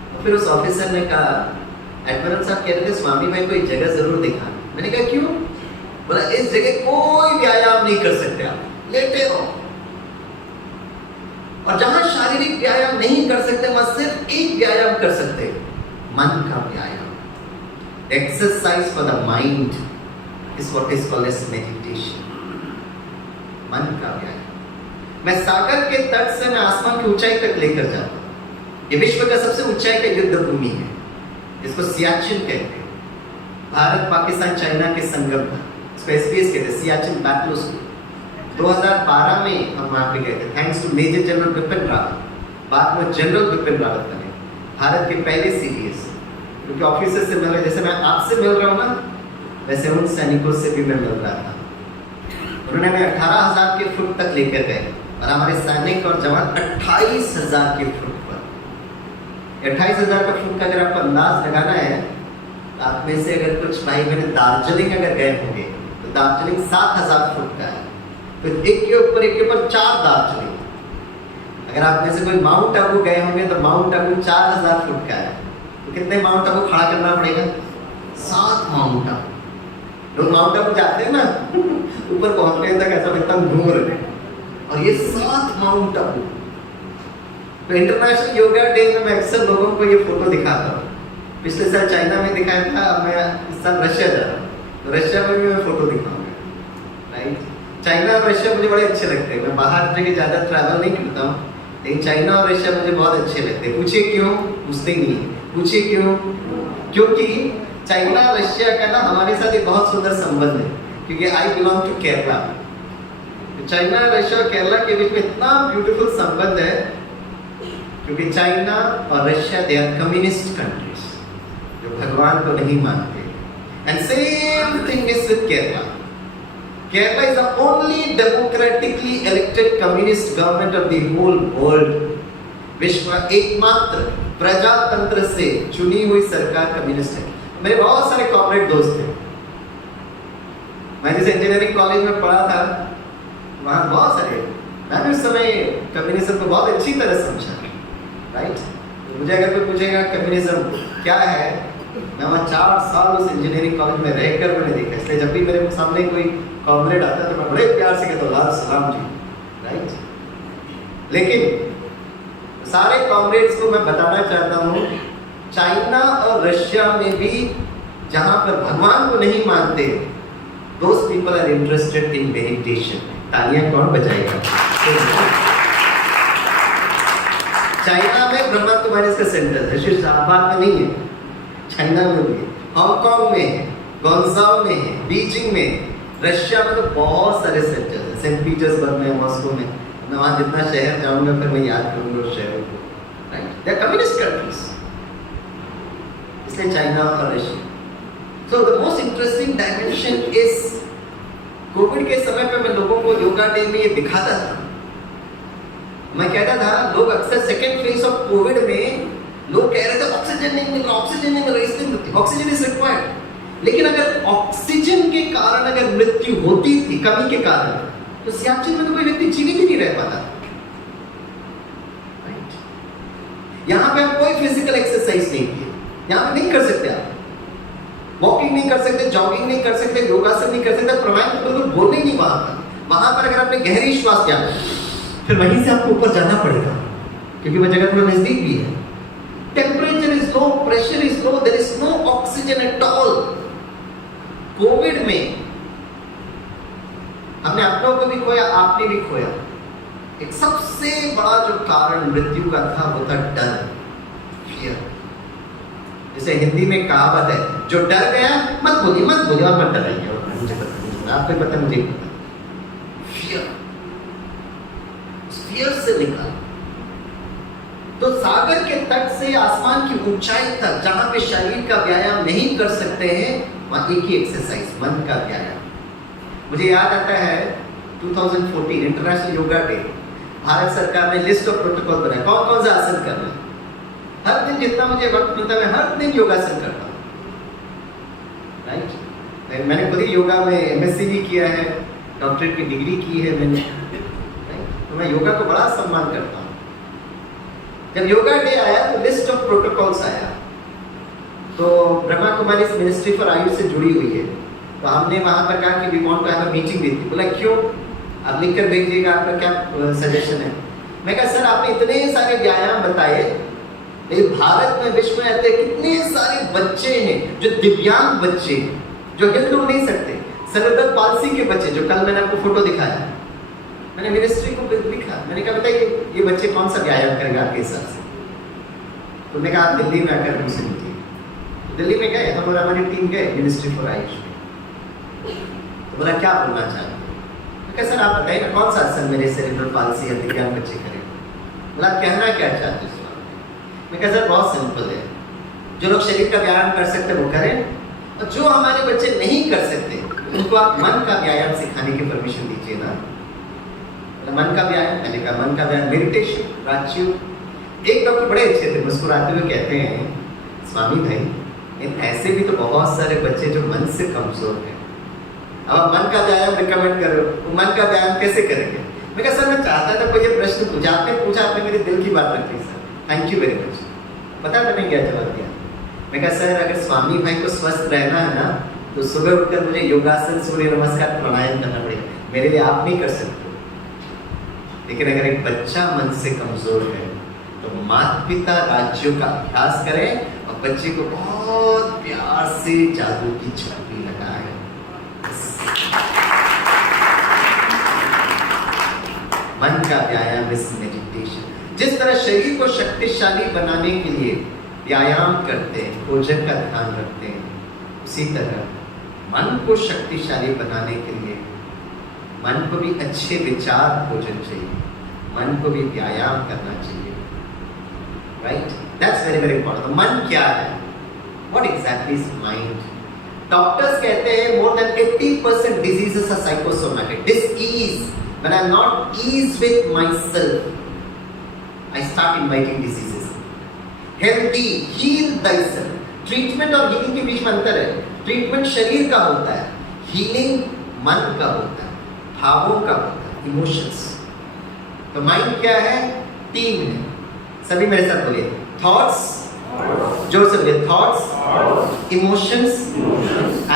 और फिर उस ऑफिसर ने कहा, एडमिरल साहब कह रहे थे स्वामी भाई को एक जगह जरूर दिखा। मैंने कहा क्यों? बोला इस जगह कोई व्यायाम नहीं कर सकते, आप लेटे रहो। और जहां शारीरिक व्यायाम नहीं कर सकते वहां सिर्फ एक व्यायाम कर सकते, मन का व्यायाम। Exercise for the mind is what is called as meditation. मन का व्यायाम। मैं सागर के तट से मैं आसमान की ऊंचाई तक लेकर जाता हूं। ये विश्व का सबसे ऊंचाई का युद्ध भूमि है, इसको सियाचिन कहते हैं। भारत पाकिस्तान चाइना के संगम था, इसको एसपीएस कहते हैं, सियाचिन बैटल स्कूल। 2012 में हम वहां पे गए थे, thanks to major general Bipin Rawat. बाद में जनरल बिपिन रावत बने भारत के पहले सीडीएस। क्योंकि ऑफिसर से मिल रहे, जैसे मैं आपसे मिल रहा हूँ ना, वैसे उन सैनिकों से भी मैं मिल रहा था। उन्होंने हमें 18,000 के फुट तक लेकर गए और हमारे सैनिक और जवान 28,000 के फुट पर। 28,000 का फुट का अगर आपको अंदाज लगाना है, तो आप में से अगर कुछ भाई बहन दार्जिलिंग अगर गए होंगे तो दार्जिलिंग 7,000 फुट का है। तो एक के ऊपर 4 दार्जिलिंग। अगर आप में से कोई माउंट आबू गए होंगे तो माउंट आबू 4,000 फुट का है। तो कितने माउंट आबू खड़ा करना पड़ेगा? 7 माउंट आबू। लोग माउंट आबू जाते हैं ना, ऊपर पहुंचने तक ऐसा लगता है दूर है, और ये 7 माउंट आबू। तो इंटरनेशनल योगा डे में मैं अक्सर लोगों को ये फोटो दिखाता हूँ। पिछले साल चाइना में दिखाया था, अब मैं इस साल रशिया जा रहा हूँ, तो रशिया में भी मैं फोटो दिखाऊंगा। राइट, चाइना और रशिया मुझे बड़े अच्छे लगते हैं। मैं बाहर जगह ज़्यादा ट्रैवल नहीं करता हूँ, लेकिन चाइना और रशिया मुझे बहुत अच्छे लगते हैं। पूछिए क्यों? पूछते ही नहीं, पूछिए क्यों? क्योंकि चाइना रशिया का ना हमारे साथ एक बहुत सुंदर संबंध है, क्योंकि I belong to Kerala. China, Russia और केरला के बीच में इतना ब्यूटीफुल संबंध है, क्योंकि चाइना और Russia they are communist countries, जो भगवान को नहीं मानते। And same thing is with Kerala. Kerala is the only democratically elected communist government of the whole world. विश्व का एकमात्र प्रजातंत्र से चुनी हुई सरकार कम्युनिस्ट है। मेरे बहुत सारे कॉर्पोरेट दोस्त थे। मैं जिस इंजीनियरिंग कॉलेज में पढ़ा था, वहाँ बहुत सारे, मैंने उस समय कम्युनिज्म को बहुत अच्छी तरह समझा। राइट, मुझे अगर कोई पूछेगा कम्युनिज्म क्या है, मैं वहाँ 4 साल उस इंजीनियरिंग कॉलेज में रहकर मैंने देखा। इसलिए जब भी मेरे सामने कोई कॉमरेड आता है तो मैं बड़े प्यार से कहता हूँ लाल सलाम जी। राइट, लेकिन सारे कॉमरेड्स को मैं बताना चाहता हूँ, चाइना और रशिया में भी जहाँ पर भगवान को नहीं मानते, those people are interested in meditation। तालियां कौन बजाएगा? चाइना में ब्रह्मा कुमारीज का सेंटर है, सिर्फ जापान में नहीं है, चाइना में भी है, हांगकांग में है, ग्वांगझाओ में है, बीजिंग में है। रशिया में तो बहुत सारे सेंटर हैं, सेंट पीटर्सबर्ग में, मॉस्को में। मैं वहाँ जितना शहर जाऊँगा फिर मैं याद करूँगा उस शहरों को। Right, they are communist countries, इसलिए चाइना और Russia. So the most interesting dimension is, covid के समय पे मैं लोगों को योगा डे में ये दिखाता था। मैं कहता था, लोग अक्सर सेकेंड फेज ऑफ कोविड में लोग कह रहे थे ऑक्सीजन नहीं मिल रहा, ऑक्सीजन नहीं मिल रहा, इसलिए ऑक्सीजन इज रिक्वायर्ड। लेकिन अगर ऑक्सीजन के कारण अगर मृत्यु होती थी, कमी के कारण, तो सियाचिन में तो कोई व्यक्ति जीवित ही नहीं रह पाता। यहाँ पे आप कोई फिजिकल एक्सरसाइज नहीं किए, यहाँ पे नहीं कर सकते आप। वॉकिंग नहीं कर सकते, जॉगिंग नहीं कर सकते, योगासन नहीं कर सकते, प्राणायाम तो बिल्कुल बोलने ही नहीं वहां पर। वहां पर अगर आपने गहरी श्वास लिया, फिर वहीं से आपको ऊपर जाना पड़ेगा, क्योंकि वह जगह थोड़ा नजदीक भी है। Temperature is low, pressure is low, there is no oxygen at all. Covid में हमने अपनों को भी खोया, आपने भी खोया। एक सबसे बड़ा जो कारण मृत्यु का था वो था डर, फियर। जैसे हिंदी में कहावत है, जो डर गया मत बोलिए, मत बोलिए, आप मत डराइए, मुझे पता, आपको पता, मुझे पता। फियर, फियर से निकाल। तो सागर के तट से आसमान की ऊंचाई तक, जहां पे शरीर का व्यायाम नहीं कर सकते हैं, वहां एक ही एक्सरसाइज, मन का व्यायाम। मुझे याद आता है 2014 इंटरनेशनल योगा डे, भारत सरकार ने लिस्ट ऑफ प्रोटोकॉल बनाया कौन कौन सा आसन करना है। हर दिन जितना मुझे वक्त मिलता है मैं हर दिन योगासन करता हूँ, राइट। मैंने खुद ही योगा में एमएससी भी किया है, डॉक्टरेट की डिग्री की है मैंने, तो मैं योगा को बड़ा सम्मान करता हूँ। जब योगा डे आया तो लिस्ट ऑफ प्रोटोकॉल्स आया, तो ब्रह्मा कुमारी मिनिस्ट्री फॉर आयुष से जुड़ी हुई है, तो हमने वहां पर कहा कि we want to have a meeting with you. बोला क्यों, आप लिख कर भेजिएगा, आपका क्या सजेशन है। मैं कहा सर आपने इतने सारे व्यायाम बताए, लेकिन भारत में विश्व में ऐसे कितने सारे बच्चे हैं जो दिव्यांग बच्चे हैं, जो हिल डुल नहीं सकते, सेरेब्रल पाल्सी के बच्चे, जो कल मैंने आपको फोटो दिखाया, मैंने मिनिस्ट्री को लिखा, मैंने कहा बताइए ये बच्चे कौन सा व्यायाम करेगा आपके हिसाब से। तो मैंने कहा आप दिल्ली में आकर मुझसे मिलिए। दिल्ली में गए हम और हमारी टीम गए मिनिस्ट्री फॉर आयुष में, तो बोला क्या बोलना चाहते हैं। मैं कहा सर आप बताइए ना कौन सा आसन मेरे सेरेब्रल पाल्सी या दिव्यांग बच्चे करेंगे। बोला कहना क्या चाहते हैं। मैं कहा सर बहुत सिंपल है, जो लोग शरीर का व्यायाम कर सकते वो करें, और जो हमारे बच्चे नहीं कर सकते उनको आप मन का व्यायाम सिखाने की परमिशन दीजिए ना। मन का व्यायाम, मैंने कहा मन का व्यायाम मेडिटेशन, राजयोग। एक डॉक्टर बड़े अच्छे थे, मुस्कुराते हुए कहते हैं स्वामी भाई ऐसे भी तो बहुत सारे बच्चे जो मन से कमजोर हैं, अब आप मन का व्यायाम रिकमेंड करो, तो मन का व्यायाम कैसे करेंगे। मैं कहा सर मैं चाहता था कोई ये प्रश्न पूछा, आपने मेरे दिल की बात रखी sir, thank you very much. पता है मैंने क्या जवाब दिया। मैं कहा सर अगर स्वामी भाई को स्वस्थ रहना है ना तो सुबह उठकर मुझे योगासन, सूर्य नमस्कार, प्राणायाम करना पड़ेगा, मेरे लिए आप नहीं कर सकते। लेकिन अगर एक बच्चा मन से कमजोर है तो माता पिता राज्यों का अभ्यास करें और बच्चे को बहुत प्यार से जादू की छड़ी लगाए। मन का व्यायाम इस मेडिटेशन। जिस तरह शरीर को शक्तिशाली बनाने के लिए व्यायाम करते हैं, भोजन का ध्यान रखते हैं, उसी तरह मन को शक्तिशाली बनाने के लिए मन को भी अच्छे विचार भोजन चाहिए, मन को भी व्यायाम करना चाहिए, right. That's very very important. मन क्या है, what exactly is mind. Doctors कहते हैं more than 80% diseases are psychosomatic. Disease, when I am not ease with my self I start inviting diseases. Healthy, heal thyself. Treatment और हीलिंग के बीच में अंतर है। ट्रीटमेंट शरीर का होता है, हीलिंग मन का होता है, भावों का होता है, इमोशंस। तो माइंड क्या है, टीम है। सभी मेरे साथ बोलिए, थॉट्स, जोर से बोलिए, थॉट्स, इमोशंस,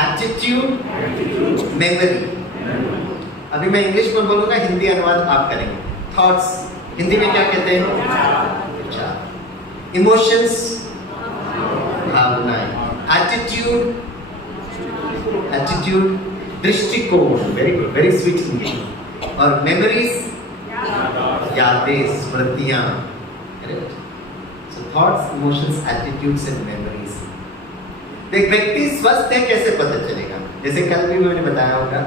एटीट्यूड, मेमोरी। अभी मैं इंग्लिश में बोलूंगा, हिंदी अनुवाद आप करेंगे। थॉट्स हिंदी में क्या कहते हैं, विचार। इमोशंस, भावनाएं। एटीट्यूड, दृष्टिकोण, very good, very sweet English. और मेमोरीज, यादें, स्मृतियां। So thoughts, emotions, attitudes and memories. एक व्यक्ति स्वस्थ है कैसे पता चलेगा, जैसे कल भी मैंने बताया होगा,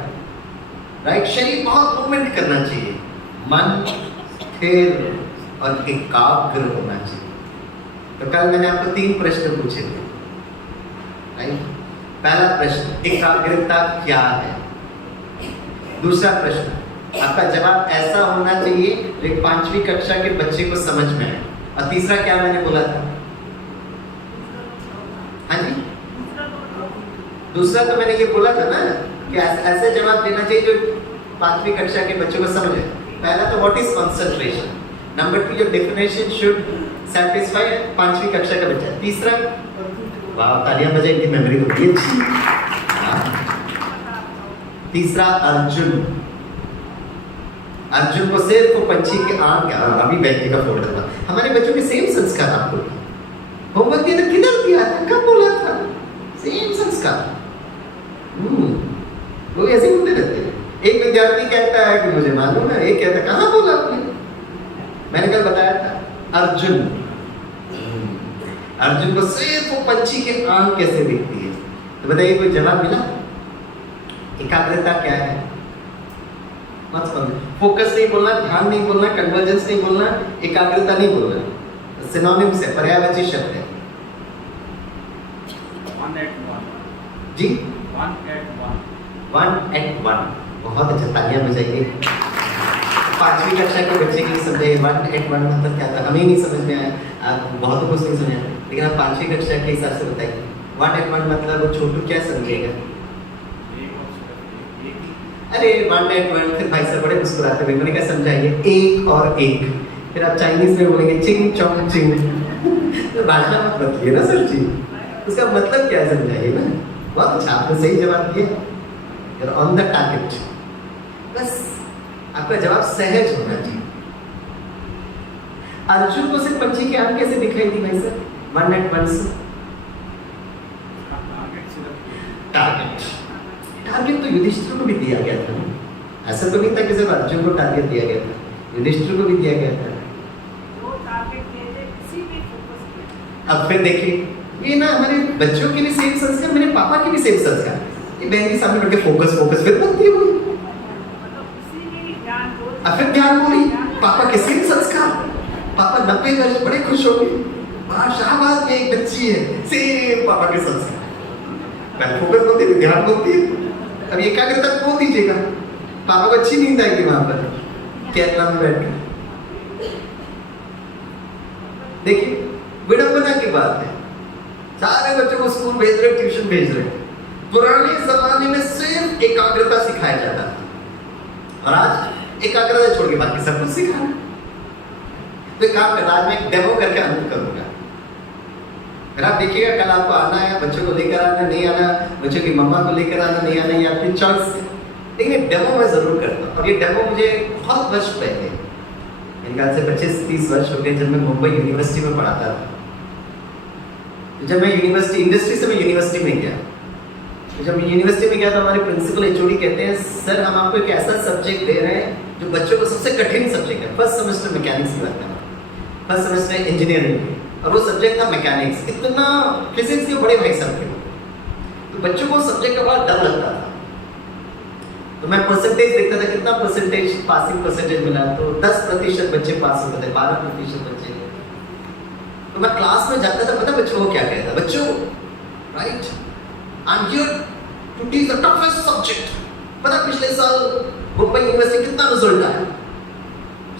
राइट। शरीर बहुत मूवमेंट करना चाहिए, मन स्थिर और एकाग्र होना चाहिए। तो कल मैंने आपको 3 प्रश्न पूछे थे, राइट। पहला प्रश्न, एकाग्रता क्या है। दूसरा प्रश्न, आपका जवाब ऐसा होना चाहिए जो एक 5वीं कक्षा के बच्चे को समझ में आए। और तीसरा क्या मैंने बोला था, हाँ जी, दूसरा तो मैंने ये बोला था ना कि ऐसे जवाब देना चाहिए जो 5वीं कक्षा के बच्चों को समझ आए। पहला तो what is concentration, number 2 your definition should satisfy 5वीं कक्षा का बच्चा। तीसरा, वाह तालियां बजाएंगे, मेमोरी तो बड़ी अच्छी। तीसरा, अर्जुन को सिर्फ वो पंछी के आंख, अभी बैठने का फोल्डर था। हमारे बच्चों के सेम संस्कार आपको होमवर्क दिया था, किधर दिया था, कब बोला था, सेम संस्कार। वो ऐसे ही होते रहते हैं। एक विद्यार्थी कहता है कि मुझे मालूम है, एक कहता है कहाँ बोला आपने, मैंने कल बताया था। अर्जुन को सिर्फ वो पंछी के आंख कैसे दिखती है। तो बताइए कोई जवाब मिला। एकाग्रता क्या है, फोकस नहीं बोलना, ध्यान नहीं बोलना, कन्वर्जेंस नहीं बोलना, एकाग्रता नहीं बोलना, सिनोनिम्स है, पर्यायवाची शब्द है। 1 at 1 जी, 1 at 1 1 at 1 बहुत अच्छा, तालियां बजाइए। 5वीं कक्षा के बच्चे की समझे 1 at 1 मतलब क्या था, हमें नहीं समझ में आया, आप बहुत कुछ नहीं समझा, लेकिन आप 5वीं कक्षा के हिसाब से बताइए 1 at 1 मतलब वो छोटू क्या समझेगा? अरे 1 at 1, फिर भाई साहब बड़े मुस्कुराते हुए मैंने क्या समझाइए, 1 और 1, फिर आप चाइनीज में बोलेंगे चिंग चोंग चिंग। तो भाषा मत बदलिए ना सर जी, उसका मतलब क्या है समझाइए ना। बहुत अच्छा, आपने सही जवाब दिया, you're on the target। बस आपका जवाब सहज होना चाहिए। अर्जुन को सिर्फ पंछी की आंख कैसे दिखाई दी भाई सर 1 at 1 से? टारगेट तो युधिष्ठिर को भी दिया गया था ना, ऐसा तो नहीं था कि सिर्फ अर्जुन को टारगेट दिया गया था, युधिष्ठिर को भी दिया गया था। अब फिर देखिए ये ना हमारे बच्चों के भी सेम संस्कार, मेरे पापा के भी सेम संस्कार, ये बहन के सामने करके फोकस फोकस फिर बनती हुई, अब फिर ध्यान बोली पापा के सेम संस्कार, पापा 90 वर्ष बड़े खुश हो गए, शाहबाज में एक बच्ची है सेम पापा के संस्कार, पहले फोकस बोलती है ध्यान बोलती है। अब एकाग्रता बोल दीजिएगा, पापा को अच्छी नींद आएगी वहां पर केरला में बैठकर। देखिए विडंबना की बात है, सारे बच्चों को स्कूल भेज रहे, ट्यूशन भेज रहे, पुराने जमाने में सिर्फ एकाग्रता सिखाया जाता था और आज एकाग्रता छोड़ के बाकी सब कुछ सिखाना। तो काम करना, आज मैं एक डेमो करके अंत करूंगा, फिर आप देखिएगा कल आपको आना है, बच्चों को लेकर आना नहीं आना, बच्चों की मम्मा को लेकर आना नहीं आना, ये आपकी चॉइस है, लेकिन ये डेमो मैं जरूर करता हूँ। और ये डेमो मुझे बहुत वर्ष पहले, मेरे ख्याल से 25-30 वर्ष हो गए, जब मैं मुंबई यूनिवर्सिटी में पढ़ाता था। जब मैं यूनिवर्सिटी इंडस्ट्री से मैं यूनिवर्सिटी में गया, जब मैं यूनिवर्सिटी में गया तो हमारे प्रिंसिपल एचओडी कहते हैं सर हम आपको एक ऐसा सब्जेक्ट दे रहे हैं जो बच्चों को सबसे कठिन सब्जेक्ट है। फर्स्ट सेमेस्टर मैकेनिक्स की बात है, फर्स्ट सेमेस्टर इंजीनियरिंग, और वो सब्जेक्ट था मैकेनिक्स। इतना फिजिक्स के बड़े भाई साहब थे, तो बच्चों को सब्जेक्ट का बड़ा डर लगता था। तो मैं परसेंटेज देखता था, कितना परसेंटेज पासिंग परसेंटेज मिला, तो 10% बच्चे पास होते थे, 12% बच्चे। तो मैं क्लास में जाता था, पता बच्चों को क्या कहता, बच्चों right I am here to teach the toughest subject. पता पिछले साल मुंबई यूनिवर्सिटी कितना रिजल्ट आया?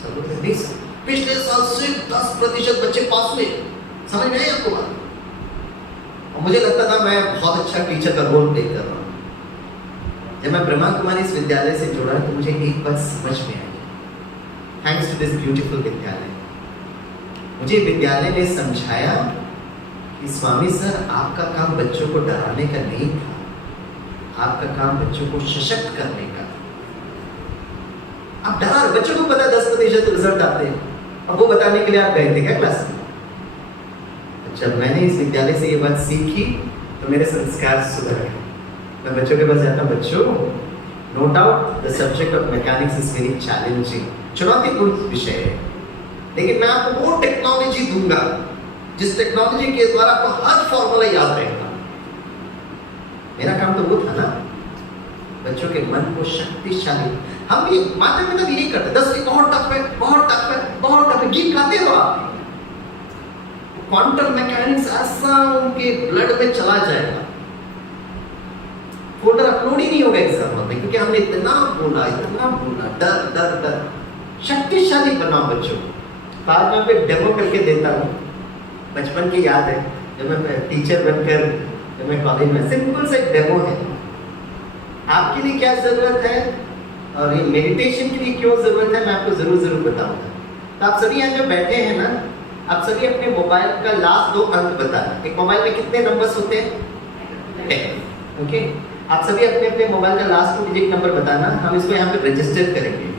सब लोग नहीं सर, पिछले साल सिर्फ 10% बच्चे पास हुए। समझ में आई आपको बात? और मुझे लगता था मैं बहुत अच्छा टीचर का रोल प्ले कर रहा हूँ। जब मैं ब्रह्मा कुमारी इस विद्यालय से जुड़ा तो मुझे एक बात समझ में आई, थैंक्स टू दिस ब्यूटीफुल विद्यालय। मुझे विद्यालय ने समझाया कि स्वामी सर आपका काम बच्चों को डराने का नहीं था, आपका काम बच्चों को सशक्त करने का। आप डरा, बच्चों को पता है 10% रिजल्ट आते हैं, और वो बताने के लिए आप गए थे क्या क्लास में? जब मैंने इस विद्यालय से ये बात सीखी तो मेरे संस्कार सुधर गए। मैं बच्चों के पास जाता, बच्चों no doubt the subject of mechanics is very challenging, चुनौतीपूर्ण विषय है, लेकिन मैं आपको वो टेक्नोलॉजी दूंगा जिस टेक्नोलॉजी के द्वारा आपको हर फॉर्मूला याद रहेगा। मेरा काम तो वो था ना, बच्चों के मन को शक्तिशाली। हम ये माता पिता भी यही करते, 10 बहुत टफ है, बहुत टफ है, बहुत टफ है, गीत गाते रहो आप। क्वांटम मैकेनिक्स ऐसा उनके ब्लड में चला जाएगा, फोल्डर अपलोड ही नहीं होगा एग्जाम में, क्योंकि हमने इतना बोला, डर डर डर। शक्तिशाली बनाओ बच्चों को। बाद में मैं डेमो करके देता हूँ, बचपन की याद है जब मैं टीचर बनकर जब मैं कॉलेज में, सिंपल से डेमो है। आपके लिए क्या जरूरत है और ये मेडिटेशन के लिए क्यों जरूरत है, मैं आपको जरूर बताऊंगा। तो आप सभी यहाँ जो बैठे हैं ना, आप सभी अपने मोबाइल का लास्ट 2 अंक बताना। एक मोबाइल में कितने नंबर्स होते हैं? 10। ओके, आप सभी अपने अपने मोबाइल का लास्ट 2 डिजिट नंबर बताना। हम इसको यहाँ पे रजिस्टर करेंगे।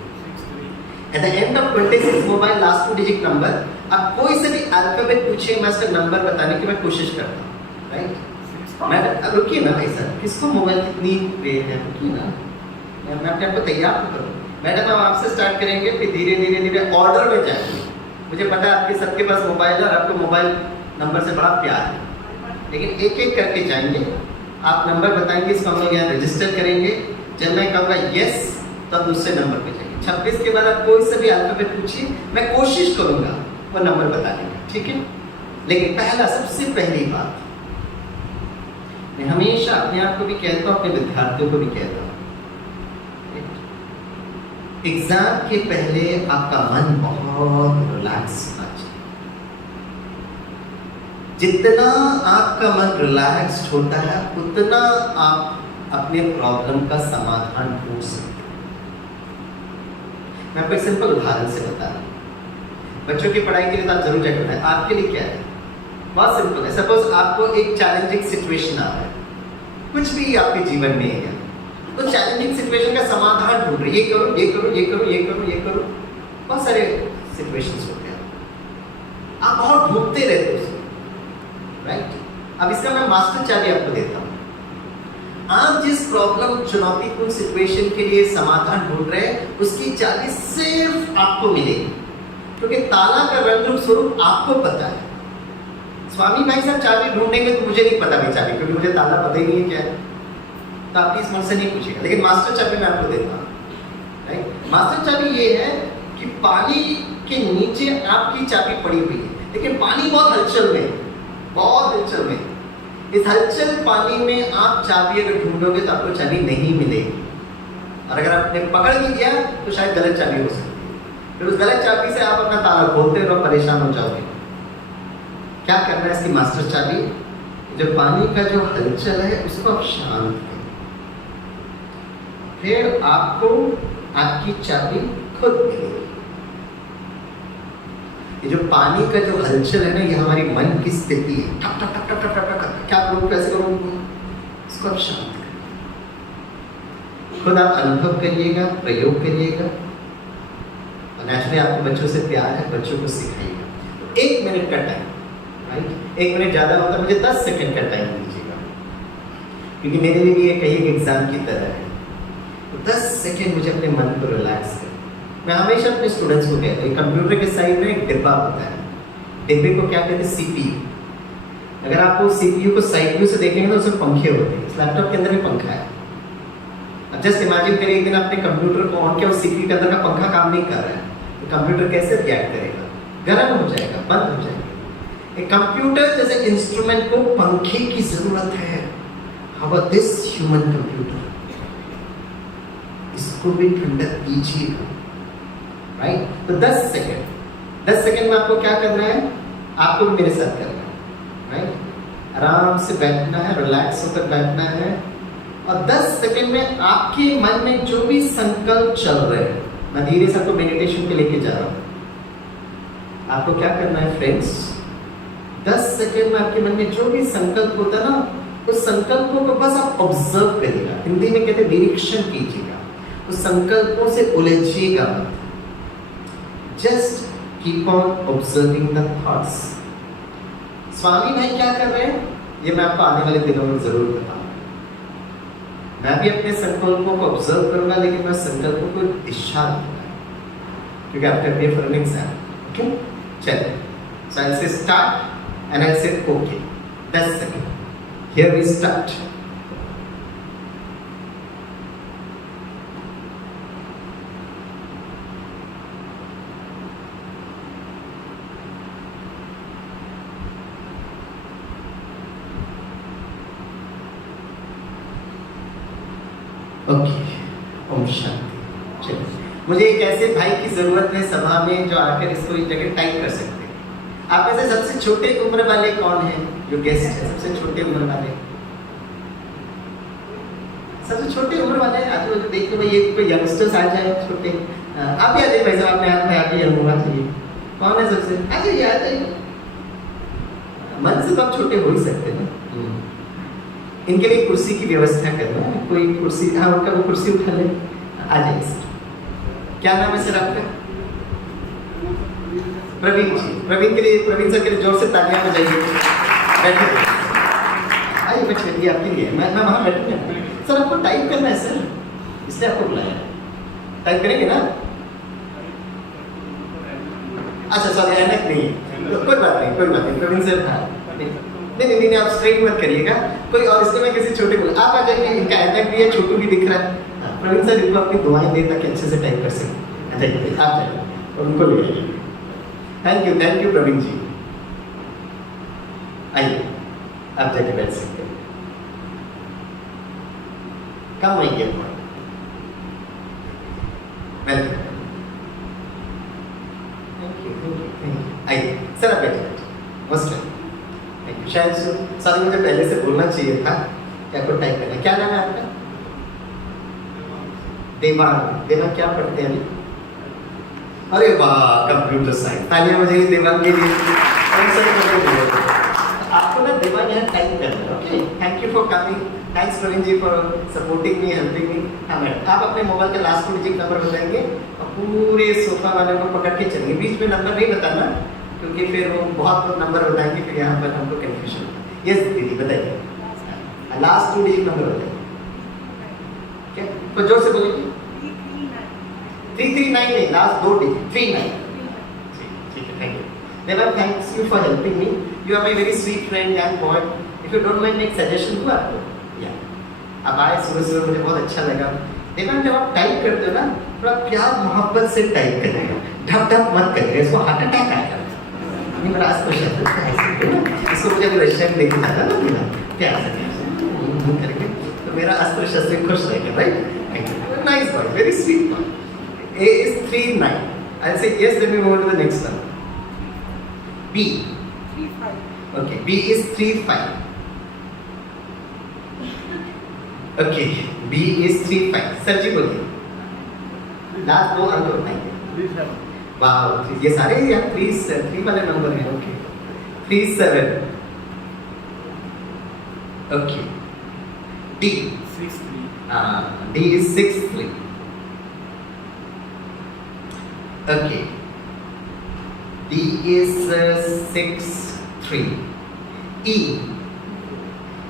At the end of 26 mobile last 2 digit number, आप कोई से भी अल्फाबेट पूछे, मैं उसका नंबर बताने की मैं कोशिश करता हूँ, राइट? मैं रुकिए ना भाई साहब, किसको मोबाइल कितनी पे है, रुकिए ना, मैं अपने आप को तैयार तो करूँ। मैडम हम आपसे स्टार्ट करेंगे, फिर धीरे धीरे ऑर्डर में जाएंगे। मुझे पता है आपके सबके पास मोबाइल है और आपको मोबाइल नंबर से बड़ा प्यार है, लेकिन एक एक करके जाएंगे। आप नंबर बताएंगे, इसको हम लोग यहाँ रजिस्टर करेंगे। जब मैं कहूँगा यस, तब दूसरे नंबर पे जाएंगे। 26 के बाद आप कोई से भी अल्फाबेट पूछिए, मैं कोशिश करूँगा वो नंबर बताने की, ठीक है? लेकिन सबसे पहली बात मैं हमेशा अपने आप को भी कहता हूँ, अपने विद्यार्थियों को भी कहता हूँ, एग्जाम के पहले आपका मन बहुत रिलैक्स होना चाहिए। जितना आपका मन रिलैक्स्ड होता है उतना आप अपने प्रॉब्लम का समाधान ढूंढ सकते हैं। मैं आपको एक सिंपल उदाहरण से बता रहा हूं। बच्चों की पढ़ाई के लिए तो आप जरूर चेक करना है। आपके लिए क्या है, बहुत सिंपल है। सपोज आपको एक चैलेंजिंग सिचुएशन आ रहा है, कुछ भी आपके जीवन में है, तो चैलेंजिंग सिचुएशन का समाधान ढूंढ रहे, ये करो ये करो ये करो ये करो ये करो, बहुत सारे सिचुएशंस होते हैं, आप बहुत ढूंढते रहते हो उसको, राइट। अब इसका मैं मास्टर चाबी आपको देता हूं। आप जिस प्रॉब्लम चुनौतीपूर्ण सिचुएशन के लिए समाधान ढूंढ रहे हैं उसकी चाबी सिर्फ आपको मिलेगी, क्योंकि ताला का रंग रूप स्वरूप आपको पता है। स्वामी भाई साहब चाबी ढूंढेंगे तो मुझे नहीं पता भाई चाबी, क्योंकि मुझे ताला पता ही नहीं है क्या है, तो आप प्लीज मुझसे नहीं पूछिएगा। लेकिन मास्टर चाबी मैं आपको देता हूँ, राइट। मास्टर चाबी ये है कि पानी के नीचे आपकी चाबी पड़ी हुई है, लेकिन पानी बहुत हलचल में, बहुत हलचल में। इस हलचल पानी में आप चाबी अगर ढूंढोगे तो आपको चाबी नहीं मिलेगी, और अगर आपने पकड़ भी लिया तो शायद गलत चाबी हो सकती है। फिर उस गलत चाबी से आप अपना ताला खोलते रहो, परेशान हो जाओगे। क्या करना है इसकी मास्टर चाबी, जो पानी का जो हलचल है उसको आप शांत करो, फिर आपको आपकी चाबी खुद मिलेगी। ये जो पानी का जो हलचल है ना, ये हमारी मन की स्थिति है, टक टक टक टक टक टक टक, क्या करो कैसे करो, इसको आप शांत करें, खुद आप अनुभव करिएगा, प्रयोग करिएगा, और नेचुरली आपको बच्चों से प्यार है, बच्चों को सिखाइएगा। तो 1 मिनट का टाइम, राइट, 1 मिनट ज़्यादा होता है, मुझे 10 सेकंड का टाइम दीजिएगा, क्योंकि मेरे लिए भी ये कहीं एग्जाम की तरह है। तो 10 सेकंड मुझे अपने मन को रिलैक्स करें। मैं हमेशा अपने स्टूडेंट्स को कहता हूँ, कंप्यूटर के साइड में एक डिब्बा होता है, डिब्बे को क्या कहते हैं, सीपीयू। अगर आप वो सीपीयू को साइड व्यू से देखेंगे तो उसमें पंखे होते हैं, इस लैपटॉप के अंदर भी पंखा है। अब जस्ट इमेजिन करिए एक दिन आपने कंप्यूटर को ऑन किया, उस सीपीयू के अंदर का पंखा काम नहीं कर रहा है, तो कंप्यूटर कैसे रिएक्ट करेगा, गर्म हो जाएगा, बंद हो जाएगा। एक कंप्यूटर जैसे इंस्ट्रूमेंट को पंखे की जरूरत है। How about this human computer, इसको भी ठंडक कीजिएगा, राइट। तो 10 सेकंड में आपको क्या करना है, आपको भी मेरे साथ करना है, राइट। आराम से बैठना है, रिलैक्स होकर बैठना है, और 10 सेकंड में आपके मन में जो भी संकल्प चल रहे हैं, मैं धीरे से आपको मेडिटेशन पे लेके जा रहा हूँ। आपको क्या करना है फ्रेंड्स, 10 सेकंड में आपके मन में जो भी संकल्प होता है ना, उस संकल्पों को बस आप ऑब्जर्व करिएगा, हिंदी में कहते हैं निरीक्षण कीजिएगा, उस संकल्पों से उलझिएगा मत। Just keep on observing the thoughts. स्वामी भाई क्या कर रहे हैं, ये मैं आपको आने वाले दिनों में जरूर बताऊंगा। मैं भी अपने संकल्पों को ऑब्जर्व करूंगा, लेकिन मैं संकल्पों को दिशा दूंगा, क्योंकि आप prepare for an exam. Okay, चलिए, so I'll say start and I'll say okay. 10 seconds. Here we start. Okay, ओम शांति। चलिए, मुझे एक ऐसे भाई की जरूरत है सभा में जो आकर इसको इस जगह टाइप कर सकते हैं। आप में से सबसे छोटे उम्र वाले कौन हैं जो गेस्ट है, सबसे छोटे उम्र वाले, सबसे छोटे उम्र वाले आज तो देखते भाई, एक कोई यंगस्टर्स आ जाए छोटे, आप भी आ जाइए भाई साहब, अपने हाथ में आके यंग होना चाहिए। कौन है सबसे, आ जाइए आ जाइए, मन से तो आप छोटे हो ही सकते हैं ना। इनके लिए कुर्सी की व्यवस्था करना है, कोई कुर्सी, हाँ उनका वो कुर्सी उठा ले, आ जाइए सर। क्या नाम है सर आपका, प्रवीण जी। प्रवीण के लिए, प्रवीण सर के लिए जोर से तालियां बजाइए। बैठे आइए बच्चे, ये आपके लिए, मैं वहाँ बैठूंगा सर। आपको टाइप करना है सर, इसलिए आपको बुलाया। टाइप करेंगे ना, अच्छा सॉरी ऐनक नहीं, तो कोई बात नहीं, कोई बात नहीं। प्रवीण सर, हाँ नहीं नहीं, आप स्ट्रेट मत करिएगा, कोई और इसलिए मैं किसी छोटे को, आप आ जाइए, इनका ऐनक भी है, छोटू भी दिख रहा है। प्रवीण सर इनको अपनी दुआएं दे ताकि अच्छे से टाइप कर सकें। अच्छा आप जाइए और उनको ले आइए। थैंक यू प्रवीण जी। आइए, आप जाके बैठ सकते हैं। कम आइए, वेलकम। Thank you. आइए सर, आप बैठिए। Most welcome. Thank you. शायद सर मुझे पहले से बोलना चाहिए था कि आपको टाइप करना। क्या नाम है आपका? देवांग। देवांग क्या पढ़ते हैं अभी? अरे वाह, कंप्यूटर साइंस। तालियां बजाइए देवांग के लिए। आपको ना देवांग यहाँ टाइप करना है। Okay, thank you for coming. Thanks Praveen ji for supporting me, helping me. हाँ मैडम, आप अपने मोबाइल का लास्ट 2 डिजिट नंबर बताएंगे और पूरे सोफा वाले को पकड़ के चलेंगे। बीच में नंबर नहीं बताना, क्योंकि फिर वो बहुत लोग नंबर बताएंगे, फिर यहाँ पर हमको कन्फ्यूजन। यस दीदी बताइए, लास्ट 2 डिजिट नंबर बताइए। क्या तो जोर से बोलिए। 339 नहीं, लास्ट 2 डिजिट 39। ठीक है, thank you. Never, thanks you for helping me. You are my very sweet friend, young boy. If you don't mind, एक सजेशन दूँ आपको? Yeah. अब आए सुबह मुझे बहुत अच्छा लगा। देखो जब आप टाइप करते हो ना, थोड़ा प्यार मोहब्बत से टाइप करेगा, ढप ढप मत करिए, इसको हार्ट अटैक आएगा। ये मेरा आज क्वेश्चन है, इसको मुझे अभी रशियन लेके जाना ना मेरा प्यार से करके, तो मेरा अस्त्र शस्त्र खुश रहेगा, right? Nice boy, very sweet boy. A is 39. I'll say yes, then we move on to the next one. B. 35. Okay, B is 35. Okay, B is 35. Sir जी बोलिए। लास्ट 2 अंक बताइए। 37. वाह, ये सारे यहाँ 3 वाले नंबर हैं। Okay, 37. Okay, D. 63. D is 63. Okay. D is 63. E.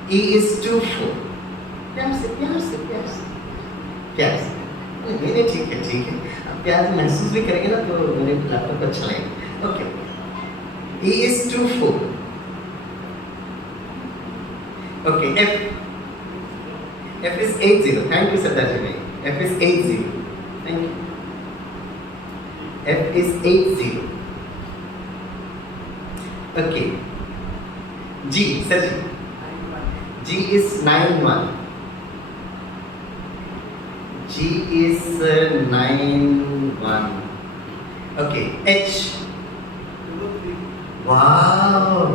E is 24. प्यार से नहीं ठीक है। अब प्यार महसूस भी करेंगे ना तो मेरे लैपटॉप अच्छा लगेगा। Okay, E is 24. Okay, F is 80. Thank you सरदार जी भाई। F is 80. Thank you. F is 80. Okay. G, sir जी। G is 91. G is 91. Okay. H. Wow.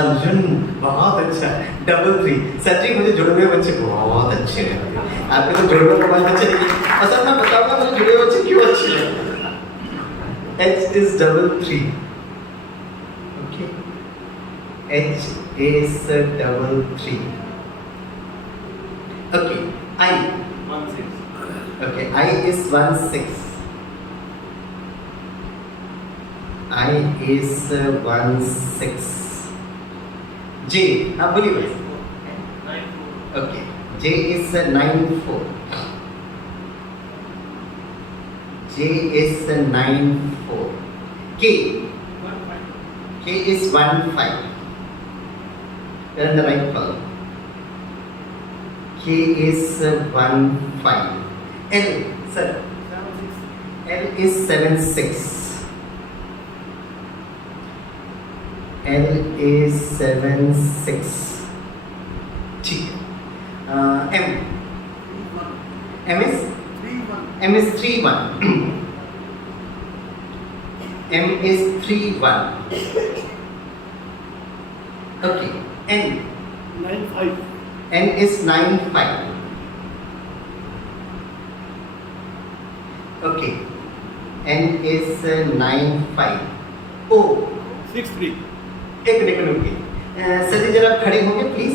Arjun बहुत अच्छा। 33। सर जी मुझे जुड़े हुए बच्चे बहुत अच्छे लगे। आपके तो जुड़े हुए मोबाइल बच्चे नहीं। असल मैं बताऊंगा मुझे जुड़े हुए बच्चे क्यों अच्छे लगे। H is 33. Okay. H is 33. Okay. I. 16. Okay. I is 16. I is 16. J. हाँ बोलिए भाई। 94. Okay. J is 94. J is 94. K. 15. K is 15. You're in the right column. K is 15. L, sir. 76. L is 76. L is 76. ठीक है। M. 31. M is 31. M is 31. M is 31. Okay. N. 95. N is 95. Okay. N is 95. O. 63. एक मिनट रुकिए। सर जी जरा खड़े होंगे प्लीज।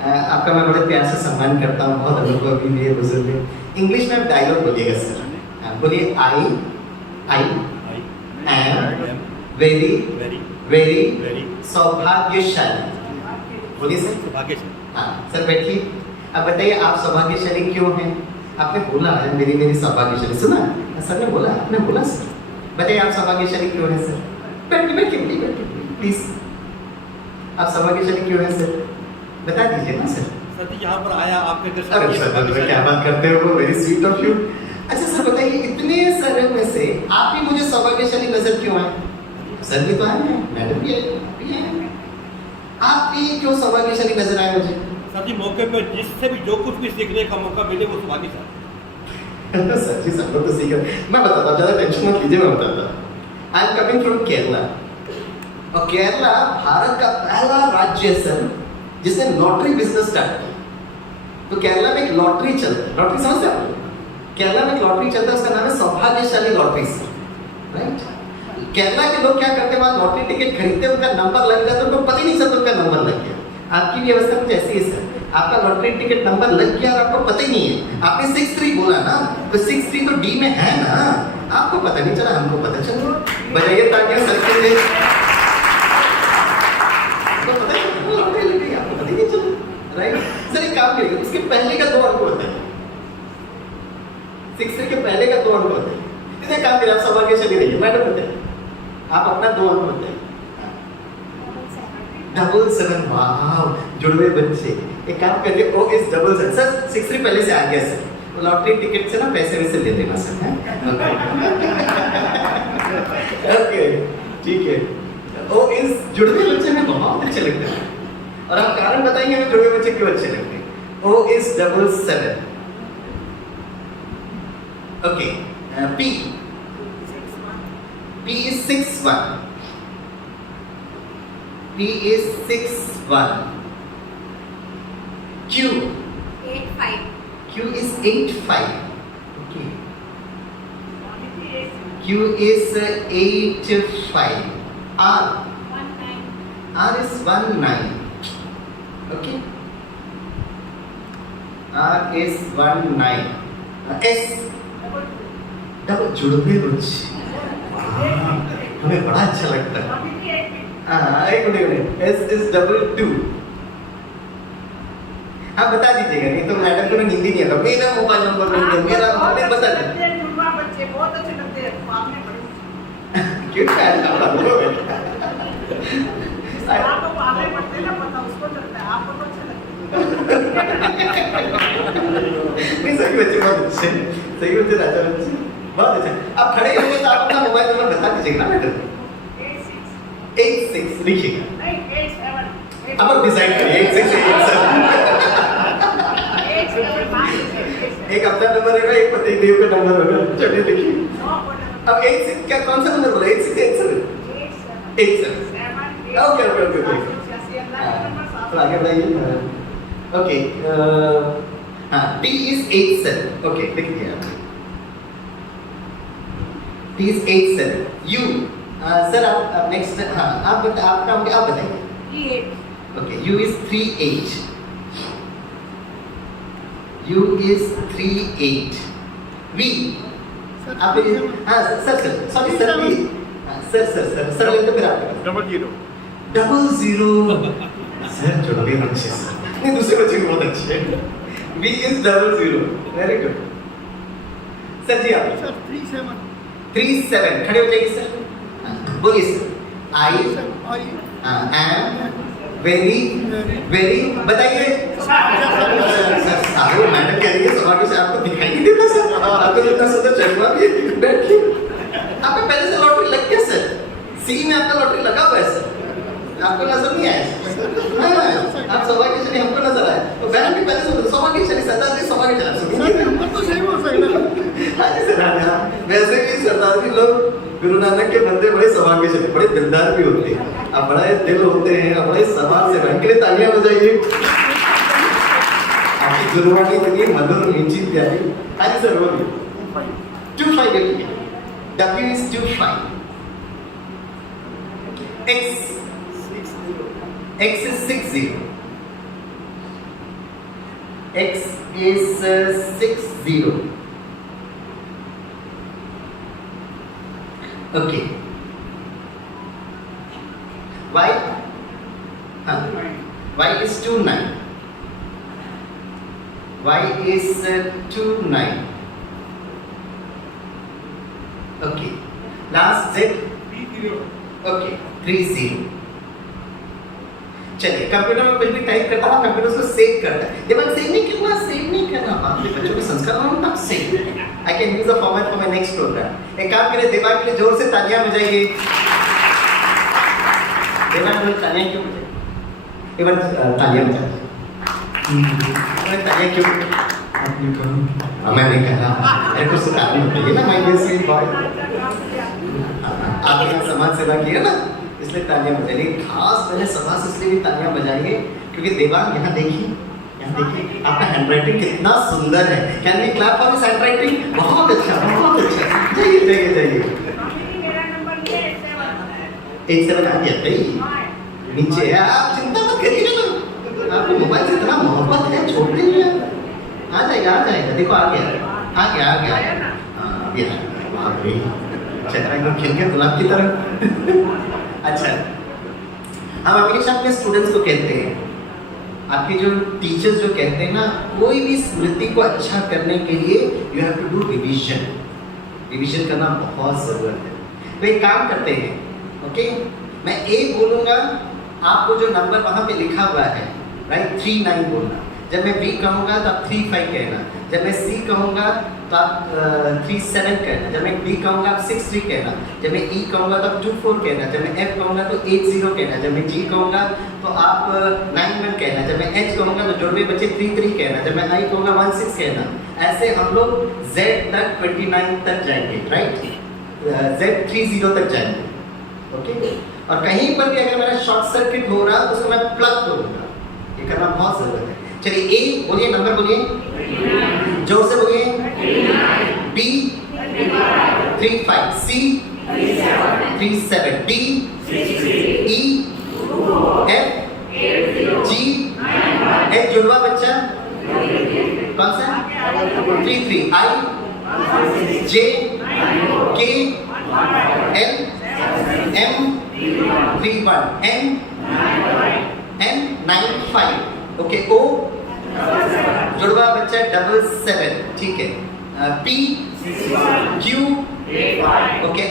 आपका मैं बड़े प्यार से सम्मान करता हूँ, बहुत अनुभवी मेरे बुजुर्ग हैं। इंग्लिश में आप डायलॉग बोलिएगा सर। बोलिए आई एम वेरी वेरी सौभाग्यशाली। बोलिए सर। हाँ सर बैठिए। अब बताइए आप सौभाग्यशाली क्यों हैं? आपने बोला है मेरी सौभाग्यशाली, सुना सर ने बोला, आपने बोला सर। बताइए आप सौभाग्यशाली क्यों हैं सर? बैठिए प्लीज। आप सौभाग्यशाली क्यों हैं सर? बता दीजिए ना सर। सर जी यहाँ पर आया आपके घर अरे सर क्या बात करते हो, वेरी स्वीट ऑफ यू। अच्छा सर बताइए इतने सारे में से आप ही मुझे सौभाग्यशाली नजर क्यों आए? सर भी तो आए हैं, मैडम भी आए, आप भी क्यों सौभाग्यशाली नजर आए मुझे? सर जी मौके पर जिससे भी जो कुछ भी सीखने का मौका मिले वो सौभाग्यशाली। सच्ची सब लोग तो सीख रहे हैं। मैं बताता हूँ, ज़्यादा टेंशन मत लीजिए, मैं बताता हूँ। I am coming from Kerala, और केरला भारत का पहला राज्य है सर जिसने लॉटरी बिजनेस स्टार्ट किया। तो केरला में एक लॉटरी चलता है, लॉटरी समझते हैं आप लोग? केरला में एक लॉटरी चलता है, उसका नाम है सौभाग्यशाली लॉटरी, राइट? केरला के लोग क्या करते हैं, वहाँ लॉटरी टिकट खरीदते हैं, उनका नंबर लग जाता है, उनको पता ही नहीं चलता उनका नंबर लग गया। आपकी भी व्यवस्था कुछ ऐसी है सर, आपका लॉटरी टिकट नंबर लग गया और आपको पता ही नहीं है। आपने 63 बोला ना, तो 63 तो डी में है ना, आपको पता नहीं चला, हमको पता चला। बजाइए ताकि सर के लिए आपको पता ही नहीं, लॉटरी लग गई, आपको पता ही नहीं चला, राइट? सर एक काम करिए, उसके पहले का 2 अंक होता है, 63 के पहले का 2 अंक होता है। इसे काम करिए, आप सौभाग्यशाली रहिए, मैडम बताइए, आप अपना 2 अंक बताइए। 77, वाह, जुड़वे बच्चे। एक काम करिए, O is 77, सर 63 पहले से आ गया सर, तो लॉटरी टिकट से ना पैसे वैसे ले लेना सर, हैं? ओके, ठीक है। O is जुड़वे बच्चे में बहुत अच्छे लगते हैं, और आप कारण बताएंगे हमें जुड़वे बच्चे क्यों अच्छे लगते हैं। O is 77, okay. P is 61. P is 61. Q 85. Q is 85. Okay. Q is 85. R 19. R is 19. Okay. R is 19. S double जुड़वे बच्चे, हमें बड़ा अच्छा लगता है। एक मिनट, S is 22. आप बता दीजिएगा, नहीं तो मैडम को ना नींद ही नहीं आता। मेरा मोबाइल नंबर नहीं है, मेरा मोबाइल बता दीजिए। बच्चे बहुत अच्छे लगते हैं, आपने बड़े क्यों क्या आपको आपको आगे बढ़ते ना, पता उसको चलता है, आपको तो अच्छे लगते नहीं, सही बच्चे बहुत अच्छे, सही बच्चे, राजा बच्चे बहुत अच्छे। आप खड़े होंगे तो आप अपना मोबाइल नंबर बता दीजिएगा ना मैडम। 86 लिखिएगा, नहीं 87 अब आप डिसाइड करिए 86 एक अपना नंबर होगा, एक पति देव का नंबर होगा, चलिए लिखिए। अब 86 क्या, कौन सा नंबर बोला? 86 87। ओके ओके ओके ओके, तो आगे बढ़ाइए। ओके, हाँ, T is 87, ओके लिख दिया। T is 87. U, सर आप नेक्स्ट, हाँ आप आपका होंगे, आप बताइए। Okay, U is 38. U is 38. V, आप हाँ sir sorry sir V, sir लेते फिर आपके पास 00. 00, सर जुड़वे बच्चे सर, नहीं दूसरे बच्चे भी बहुत अच्छे हैं। V is 00, very good. Sir जी आप Sir, 37. 37, खड़े हो जाइए सर, बोलिए सर। I am very बताइए। साहब मैडम कह रही है सौभाग्य से आपको दिखाई नहीं देता सर, आपको इतना सुंदर चश्मा भी है, बैठिए। आपका पहले से लॉटरी लग गया सर, सी में आपका लॉटरी लगा हुआ है सर, आपको नजर नहीं आया। आप सौभाग्यशाली हमको नजर आया, तो बहन भी पहले से सौभाग्यशाली, सरदार जी सौभाग्यशाली तो सही बोल सकते हैं। हाँ जी सर, वैसे भी सरदार जी लोग गुरु नानक के बंदे बड़े सौभाग्यशाली, बड़े दिलदार भी होते हैं, अब बड़े दिल होते हैं, अब बड़े समाज से बहन के लिए तालियां बजाइए। आपकी गुरुवाणी इतनी मधुर मीठी प्यारी। हाँ जी सर, बोलिए। 25 लिखिए, W is 25. X is 60. X is 60. Okay. Y? Huh. Y is 29. Y is 29. Okay. Last Z? 30. Okay. 30. चलिए, कंप्यूटर में कुछ भी टाइप करता हूँ, कंप्यूटर उसको सेव करता है। जब मैं सेव नहीं करना, बाप रे, बच्चों को संस्कार होना तब save. I can use the format for my next program. एक काम करें, देवा के लिए जोर से तालियां बजाइए। देवा के लिए तालियां क्यों बजाइए? एक बार तालियां बजाइए। तालियां क्यों? आप नहीं करो। मैंने कहा अरे कुछ ताली बताइए ना माय डियर स्वीट बॉय। आपने यहाँ समाज सेवा की है ना, इसलिए तालियां बजाइए। खास मैंने समाज से इसलिए भी तालियां बजाई है क्योंकि देवांग यहाँ देखिए, आपका हैंडराइटिंग कितना सुंदर है। Can we clap for his handwriting? बहुत अच्छा, बहुत अच्छा। जाइए जाइए जाइए। मेरा नंबर ये 87 87 आ गया भाई, नीचे है। आप चिंता मत करिए ना, आपको मोबाइल से इतना मोहब्बत है, छोड़ते नहीं हैं। आ जाएगा, देखो आ गया। हाँ अभी आ गया। बाप रे, चेहरा एकदम खिल गया गुलाब की तरह। अच्छा, हम हमेशा अपने स्टूडेंट्स को कहते हैं, आपके जो टीचर्स जो कहते हैं ना, कोई भी स्मृति को अच्छा करने के लिए you have to do revision करना बहुत जरूरत है। तो एक काम करते हैं, ओके, मैं ए बोलूंगा, आपको जो नंबर वहां पे लिखा हुआ है राइट 39 बोलना। जब मैं बी कहूंगा तो आप 35 कहना। जब मैं सी कहूंगा तो आप 37 कहना। जब मैं डी कहूंगा आप 63 कहना। जब मैं ई कहूंगा तो आप 24 कहना। जब मैं एफ कहूंगा तो 80 कहना। जब मैं जी कहूंगा तो आप 91 कहना। जब मैं एच कहूंगा तो जोड़वे बच्चे 33 कहना। जब मैं आई कहूंगा 16 कहना। ऐसे हम लोग जेड तक 29 तक जाएंगे, राइट, जेड 30 तक जाएंगे, ओके। और कहीं पर भी अगर मेरा शॉर्ट सर्किट हो रहा तो उसको मैं प्लग करूंगा। ये करना बहुत जरूरत है। चलिए ए बोलिए, नंबर बोलिए, जोर से बोलिए। B 35, C 37, D E F G H जुड़वा बच्चा कौन सा 33, I J K L M 31, N 95, okay, O जुड़वा बच्चा 77, ठीक है, P Q okay,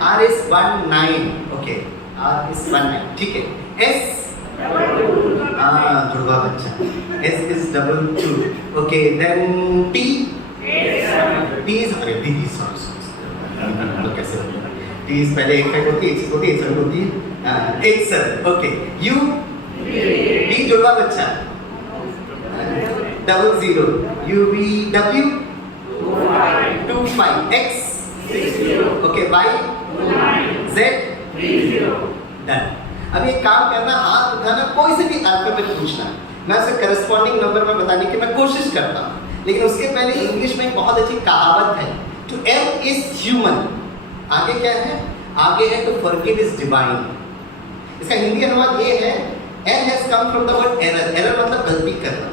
R is 19, okay, R is 19, ठीक है, एस जुड़वा बच्चा, S is 22, okay, then T is, अरे टी सॉरी कैसे टी इज पहले एक फाइव होती है, एक होती है, एक होती है, 87, ओके, यू डी जुड़वा बच्चा 00, U V W 25, X okay, Y Z done. अब ये काम करना, हाथ उठाना, कोई से भी अल्फाबेट पूछना, मैं उसे करस्पॉन्डिंग नंबर में बताने की मैं कोशिश करता हूँ, लेकिन उसके पहले इंग्लिश में एक बहुत अच्छी कहावत है, टू एर्र इज ह्यूमन। आगे क्या है? आगे है टू फॉरगिव इज डिवाइन। इसका हिंदी अनुवाद ये है, L has come from the word error. Error मतलब गलती करना।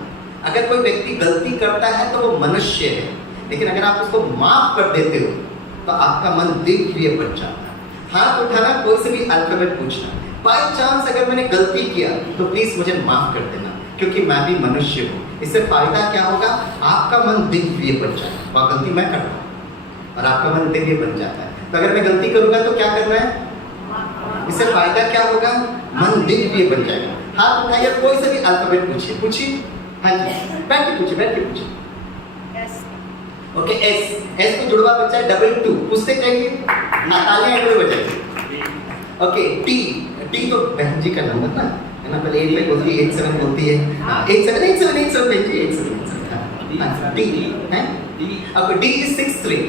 अगर कोई व्यक्ति गलती करता है तो वो मनुष्य है, लेकिन अगर आप उसको माफ कर देते हो तो आपका मन दिव्य बन जाता है। हाथ उठाना, कोई से भी अल्फाबेट पूछना। बाय चांस अगर मैंने गलती किया तो प्लीज मुझे माफ कर देना, क्योंकि मैं भी मनुष्य हूँ। इससे फायदा क्या होगा? आपका मन दिव्य बन जाएगा। वह गलती मैं करता हूँ और आपका मन दिव्य बन जाता है। तो अगर मैं गलती करूंगा तो क्या करना है? इससे फायदा क्या होगा? मन दिव्य बन जाएगा। हाथ उठाइए, कोई से भी अल्फाबेट पूछिए। हाँ जी, बैठ के पूछिए। ओके, एस तो जुड़वा बच्चा है, 22 पूछते जाइए, तालियां एक बार बजाइए। ओके, टी तो बहन जी का नंबर ना है ना, पहले 85 बोलती है, 87 बोलती है, 87 बहन जी 87 टी है। ओके, डी इज 63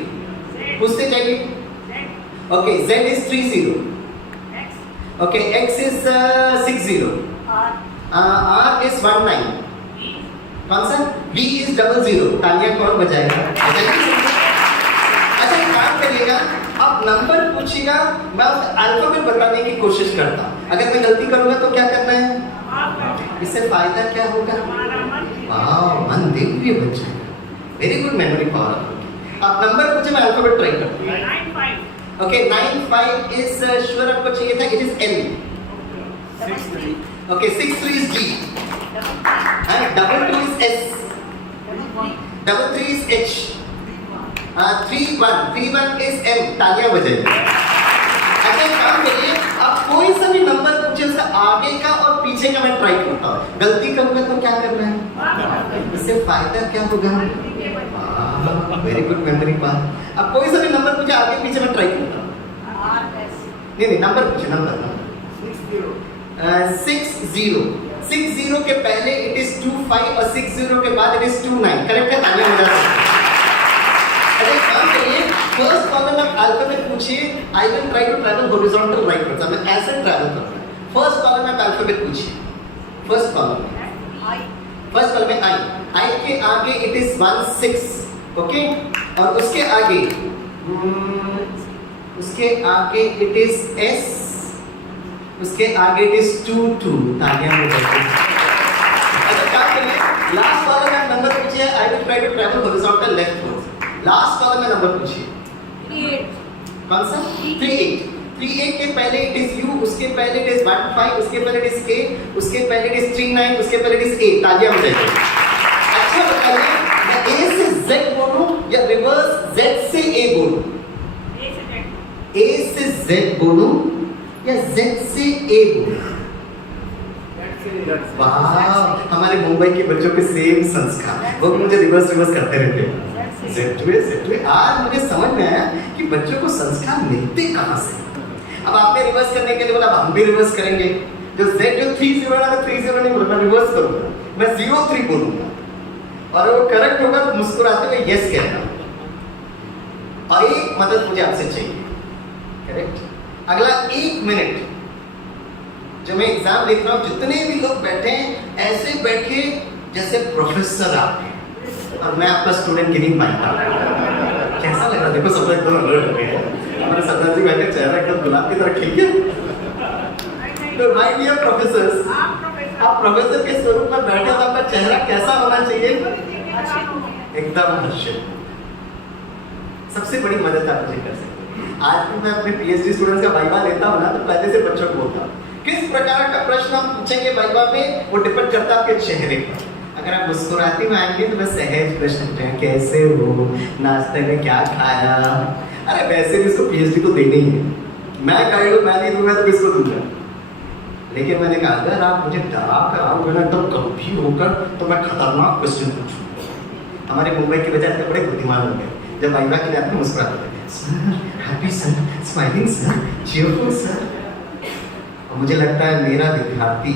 पूछते जाइए। Okay, Z is 30, okay, X is 60, R is 19, कौन सा? V is 00, तालियां कौन बजाएगा? अच्छा, काम करिएगा, आप नंबर पूछिएगा, मैं उस अल्फाबेट बताने की कोशिश करता हूँ। अगर मैं गलती करूंगा तो क्या करना है? इससे फायदा क्या होगा? वाह, मन दिव्य बन जाएगा। Very good memory power. आप नंबर पूछे, मैं अल्फाबेट ट्राई करता हूँ। 95 ओके, 95 इज श्योर आपको चाहिए था, it is L। 63 okay, 63 is D, and 22 is S, 33 is H, 31 is M। तालियां बजाइए। अच्छा, काम करिए, आप कोई सा भी नंबर पूछे, उसका आगे का और पीछे का मैं ट्राई करता हूँ। गलती करूंगा तो क्या करना है? इससे फायदा क्या होगा? Very good memory power. अब कोई सा भी नंबर पूछे, आगे पीछे मैं ट्राई करता हूँ। नहीं, नंबर पूछे, नंबर 60, 60 के पहले इट इज 25 और 60 के बाद इट इज 29। करेक्ट है? तालियां बजा सकते हैं। अरे काम करिए, फर्स्ट कॉलम में अल्फाबेट पूछिए, I will try to travel horizontal rightwards, हमें ऐसे ट्रैवल करना है। फर्स्ट कॉलम में अल्फाबेट पूछिए, फर्स्ट कॉलम में फर्स्ट कॉलम में आई के आगे इट इज 1 6, ओके, और उसके आगे इट इज एस, उसके आगे इट इज 2 2। तालियां बजाइए। अच्छा क्या करिए, लास्ट कॉलम में नंबर पूछिए, I will try to travel horizontal leftwards. Last column में नंबर पूछिए, 38 कौन सा? 38। 38 के पहले इट इज यू, उसके पहले इट इज 15, उसके पहले इट इज के, उसके पहले इट इज 39, उसके पहले इट इज 8। तालियां बजाइए। अच्छा बताइए, मैं ए से जेड बोलूं या रिवर्स जेड से ए बोलूं? ए से जेड बोलूं या जेड से ए बोलूं? वाह, हमारे मुंबई के बच्चों के सेम संस्कार, वो भी मुझे रिवर्स करते रहते हैं। जेड। आज मुझे समझ में आया कि बच्चों को संस्कार मिलते कहां से। अब आपने रिवर्स करने के लिए बोला, हम भी रिवर्स करेंगे। जो Z जो 30 है ना, 30 नहीं बोलूंगा, मैं रिवर्स करूंगा, मैं 03 बोलूंगा, और वो करेक्ट होगा तो मुस्कुराते हुए यस कहना। और एक मदद मुझे आपसे चाहिए, करेक्ट? अगला 1 मिनट जब मैं एग्जाम लिख रहा हूं, जितने भी लोग बैठे हैं ऐसे बैठे जैसे प्रोफेसर आप हैं और मैं आपका स्टूडेंट गिनिंग पाएगा। कैसा लग रहा है? देखो सब लोग एकदम अलर्ट हो गए हैं। हमारे सरदार जी बैठे, चेहरा एकदम गुलाब की तरह खिल गया। तो माय डियर प्रोफेसर्स, आप प्रोफेसर के स्वरूप में बैठे तो आपका चेहरा कैसा होना चाहिए? एकदम हर्षित। सबसे बड़ी मदद आप मुझे कर सकते हैं। आज भी मैं अपने पीएचडी स्टूडेंट्स का वाइवा लेता हूं ना, तो पहले से बच्चों को बोलता हूं किस प्रकार का प्रश्न हम पूछेंगे वाइवा में, वो डिपेंड करता है आपके चेहरे पर। अगर आप मुस्कुराते हुए आएंगे तो बस सहज प्रश्न पूछेंगे, कैसे हो, नाश्ते में क्या खाया। अरे वैसे भी इसको पीएचडी तो देनी ही है, मैं गाइड हूं, मैं नहीं दूंगा तो किसको दूंगा। लेकिन मैंने कहा अगर आप मुझे डरा कर आओगे ना एकदम गंभीर होकर, तो मैं खतरनाक क्वेश्चन पूछूंगा। हमारे मुंबई के बजाय इतने बड़े बुद्धिमान हो गए, जब वाइवा के लिए आते हैं मुस्कुराते हैं, sir happy sir, smiling sir, cheerful sir. और मुझे लगता है मेरा विद्यार्थी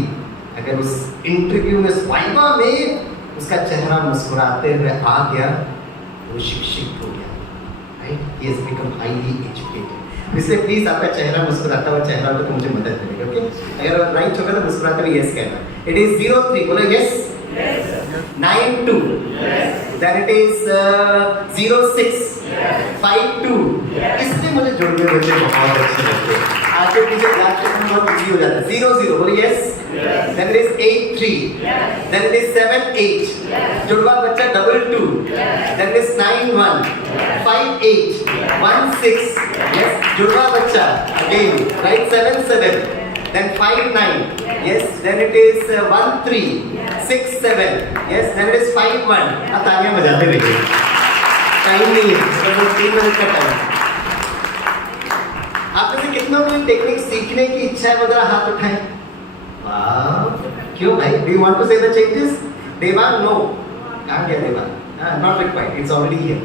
अगर उस इंटरव्यू में, उस वाइवा में उसका चेहरा मुस्कुराते हुए आ गया, वो शिक्षित हो गया, right? He has become highly educated. इसलिए प्लीज आपका चेहरा मुस्कुराता हुआ चेहरा हो तो मुझे मदद करेगा, ओके? अगर राइट होगा तो मुस्कुराते हुए यस कहना। इट इज 03, बोलो यस। 92, then it is 06, 52। इसलिए मुझे जुड़ने बच्चे बहुत अच्छे लगते हैं। आगे पीछे याद करना बहुत इजी हो जाता है। 00, बोलो yes. Then it is 83, then it is 78, जुड़वा बच्चा 22, then it is 91, 58, 16, yes, जुड़वा बच्चा again, right? 77, then 59, yes, then it is 13, 67, yes, then it is 51। अब तालियां बजाते रहिए, टाइम नहीं है, सिर्फ 3 मिनट का टाइम। आप में से कितनों को टेक्निक सीखने की इच्छा है, वगैरह हाथ उठाएं। वाह, क्यों भाई? Do you want to say the changes? देवान, no, कहाँ गया देवान? Not required, it's already here।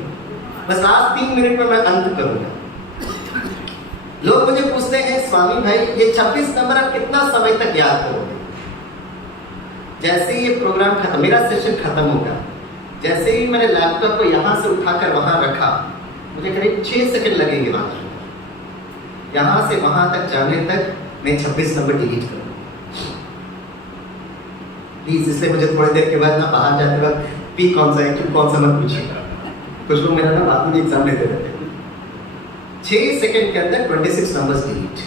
बस लास्ट 3 मिनट में मैं अंत करूंगा। लोग मुझे पूछते हैं स्वामी भाई ये 26 नंबर आप कितना समय तक याद करोगे? जैसे ही ये प्रोग्राम खत्म, मेरा सेशन खत्म होगा, जैसे ही मैंने लैपटॉप को यहाँ से उठाकर वहां रखा, मुझे करीब 6 सेकंड लगेंगे वहां, यहाँ से वहां तक जाने तक मैं 26 नंबर डिलीट करूंगा। प्लीज, इसलिए मुझे थोड़ी देर के बाद ना बाहर जाते वक्त पी कौन सा है, क्यों कौन सा मत पूछिए। कुछ लोग मेरा ना बाद में एग्जाम लेते रहते हैं। 6 सेकंड के अंदर 26 नंबर्स डिलीट।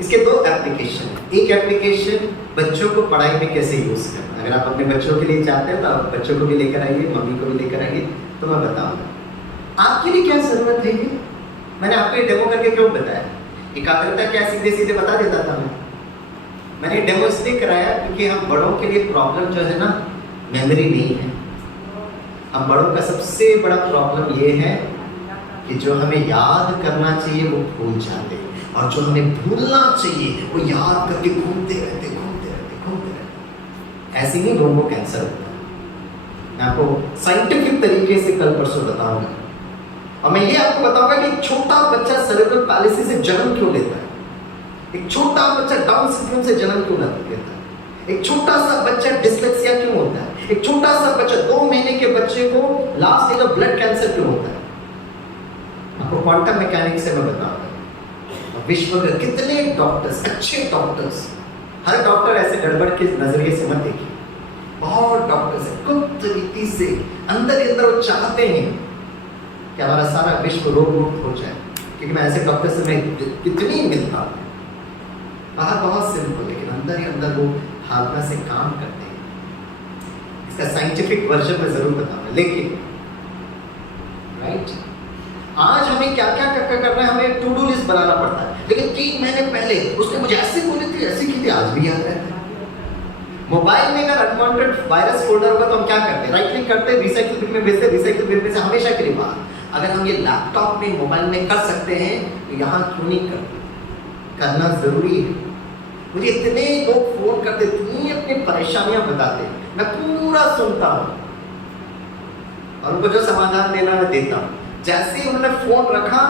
इसके 2 एप्लीकेशन। एक एप्लीकेशन बच्चों को पढ़ाई में कैसे यूज करना। अगर आप अपने बच्चों के लिए चाहते हैं तो आप बच्चों को भी लेकर आइए, मम्मी को भी लेकर आइए, तो मैं बताऊंगा आपके लिए क्या जरूरत है। ये मैंने आपको ये डेमो करके क्यों बताया? एकाग्रता क्या सीधे सीधे बता देता था मैंने डेमो इसलिए कराया क्योंकि हम बड़ों के लिए प्रॉब्लम जो है ना, मेमोरी नहीं है। हम बड़ों का सबसे बड़ा प्रॉब्लम ये है कि जो हमें याद करना चाहिए वो भूल जाते हैं, और जो हमें भूलना चाहिए वो याद करके घूमते रहते। ऐसे ही लोगों को कैंसर होता है। मैं आपको साइंटिफिक तरीके से कल परसों बताऊंगा, और मैं ये आपको बताऊंगा कि छोटा बच्चा सेरेब्रल पैलिसी से जन्म क्यों लेता है। एक छोटा बच्चा डाउन सिंड्रोम से जन्म क्यों लेता है? एक छोटा सा बच्चा डिस्लेक्सिया क्यों होता है? एक छोटा सा बच्चा 2 महीने के बच्चे को last stage of blood cancer क्यों होता है? आपको क्वांटम मैकेनिक्स से मैं बताऊंगा। विश्व के कितने डॉक्टर्स, अच्छे डॉक्टर्स, हर डॉक्टर ऐसे गड़बड़ के नजरिए से मत देखिए। बहुत डॉक्टर्स है गुप्त रीति से अंदर ही अंदर वो चाहते हैं कि हमारा सारा विश्व रोग मुक्त हो जाए, क्योंकि मैं ऐसे डॉक्टर से मैं कितनी मिलता हूँ, बाहर बहुत सिंपल लेकिन अंदर ही अंदर वो भावना से काम करते हैं। इसका साइंटिफिक वर्जन में जरूर बताऊंगा, लेकिन राइट आज हमें क्या क्या करना है, हमें टू डू लिस्ट बनाना पड़ता है। लेकिन 3 महीने पहले उसने मुझे ऐसे बोली थी, ऐसी की थी, आज भी याद रहता है। मोबाइल में अगर अनवांटेड वायरस फोल्डर होगा तो हम क्या करते हैं? राइट क्लिक करते हैं, रिसाइकिल बिन में भेजते हैं, रिसाइकिल बिन में से हमेशा के लिए बाहर। अगर हम ये लैपटॉप में मोबाइल में कर सकते हैं तो यहाँ क्यों नहीं करते? करना जरूरी है। मुझे इतने लोग फोन करते, इतनी अपनी परेशानियां बताते, मैं पूरा सुनता हूँ और उनको जो समाधान देना मैं देता हूँ। जैसे ही उन्होंने फोन रखा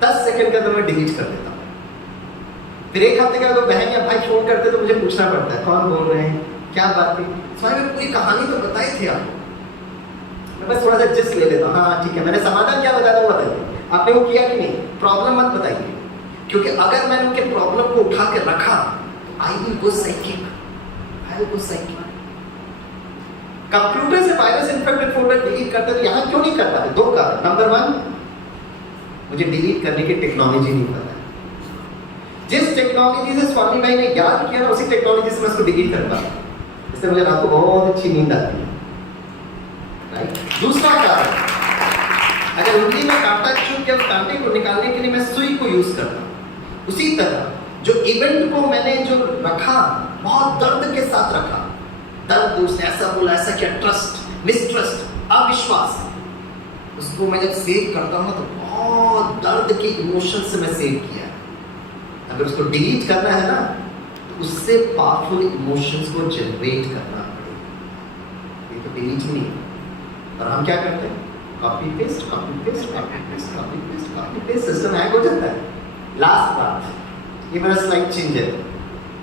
10 सेकंड के अंदर मैं डिलीट कर देता हूँ। फिर 1 हफ्ते के बाद बहन या भाई फोन करते तो मुझे पूछना पड़ता है कौन बोल रहे हैं, क्या बात थी। स्वामी में पूरी कहानी तो बताई थी आपको, मैं बस थोड़ा सा जिस ले लेता हूँ। हाँ ठीक है, मैंने समाधान क्या बताया वो बताइए, आपने वो किया कि नहीं, प्रॉब्लम मत बताइए। क्योंकि अगर मैंने उनके प्रॉब्लम को उठा के रखा तो I will go psychic, I will go psychic. Computer से वायरस इन्फेक्टेड फोल्डर डिलीट करते तो यहाँ क्यों नहीं कर पाते? 2 कारण। नंबर 1, मुझे डिलीट करने की टेक्नोलॉजी नहीं पता है। जिस टेक्नोलॉजी से स्वामी भाई ने याद किया ना, उसी टेक्नोलॉजी से मैं उसको डिलीट कर पाता, इससे मुझे रात को बहुत अच्छी नींद आती है। राइट। दूसरा कारण, अगर उंगली में कांटा चुभ गया, कांटे को निकालने के लिए मैं सुई को यूज करता हूँ। उसी तरह जो इवेंट को मैंने जो रखा, बहुत दर्द के साथ रखा, दर्द, उसने ऐसा बोला, ऐसा किया, ट्रस्ट, मिसट्रस्ट, अविश्वास, उसको मैं जब सेव करता हूँ तो बहुत दर्द के इमोशन से मैं सेव किया। अगर उसको डिलीट करना है ना तो उससे पावरफुल इमोशंस को जनरेट करना पड़ेगा। ये तो डिलीट नहीं है। और हम क्या करते हैं? Copy paste, copy paste, copy paste, copy paste, copy paste, system hang हो जाता है। लास्ट बात, ये मेरा स्लाइड चेंज है,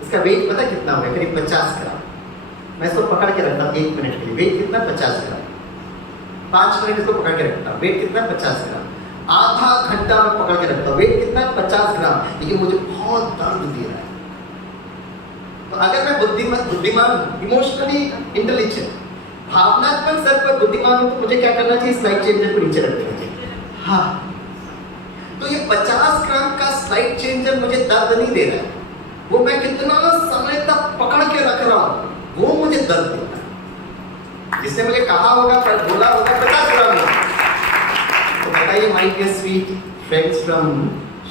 इसका वेट पता कितना होगा? करीब 50 ग्राम। मैं इसको पकड़ के रखता हूँ 1 मिनट के लिए, वेट कितना? 50 ग्राम। 5 मिनट इसको पकड़ के रखता हूँ, वेट कितना? 50 ग्राम। आधा घंटा में पकड़ के रखता हूँ, वेट कितना? 50 ग्राम। लेकिन मुझे बहुत दर्द दे रहा है। तो अगर मैं बुद्धिमान, इमोशनली इंटेलिजेंट, भावनात्मक स्तर पर बुद्धिमान हूँ तो मुझे क्या करना चाहिए? स्लाइड चेंजर को नीचे रख देना चाहिए। हाँ, तो ये 50 ग्राम का स्लाइड चेंजर मुझे दर्द नहीं दे रहा है, वो मैं कितना समय तक पकड़ के रख रहा हूँ वो मुझे दर्द देता है। जिसने मुझे कहा होगा, पर बोला होगा 50 ग्राम में। तो बताइए my dear sweet friends from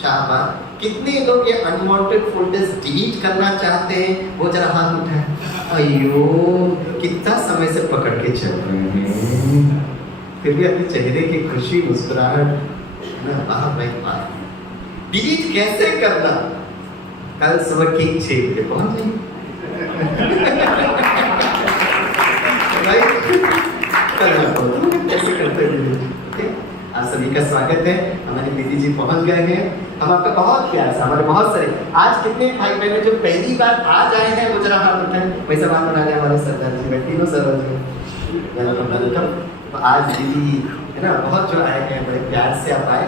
Shahabad, कितने लोग ये अनवांटेड फोल्डर्स डिलीट करना चाहते हैं? वो जरा हाथ उठाएं। अयो, कितना समय से पकड़ के चल रहे हैं, फिर भी अपने चेहरे की खुशी, मुस्कुराहट ना बाहर नहीं पा रहे। डिलीट कैसे करना? कल सुबह ठीक 6 बजे पहुंच जाएंगे। कैसे करते हैं? आप सभी का स्वागत है। हमारी दीदी जी पहुंच गए हैं। हम आपका बहुत प्यार से, हमारे बहुत सारे, आज कितने भाई बहन जो पहली बार आज आए हैं वो जरा हाथ उठाएं। वैसे बात बना रहे हमारे सरदार जी, मैं तीनों सरदार जी, वेलकम। तो आज दीदी है ना, बहुत जो आए हैं, बड़े प्यार से आप आए।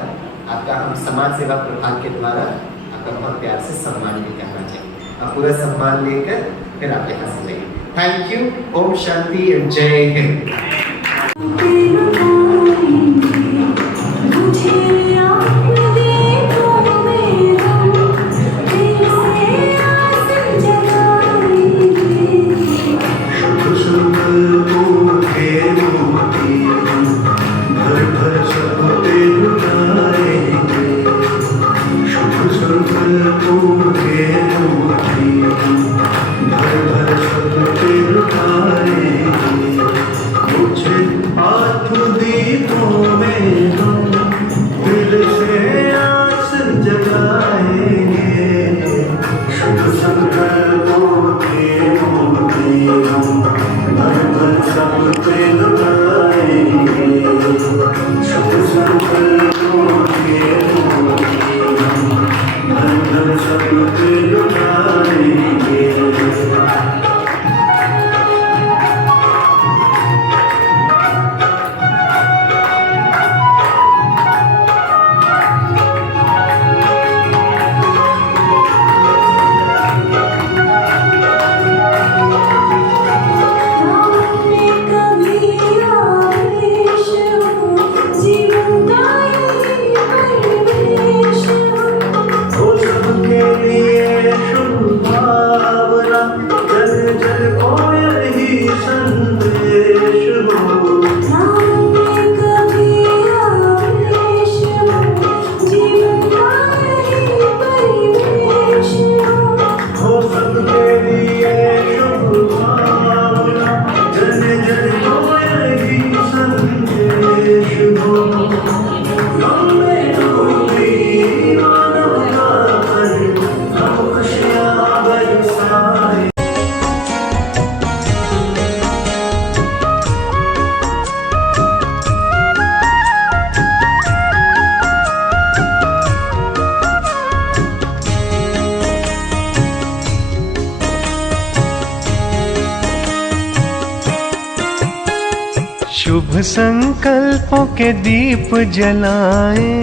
आपका हम समाज सेवा प्रभाग के द्वारा आपका बहुत प्यार से सम्मान भी करना चाहिए। आप पूरा सम्मान लेकर फिर आप यहाँ से जाइए। Thank you. ओम शांति एंड जय हिंद। Thank you. शुभ संकल्पों के दीप जलाएं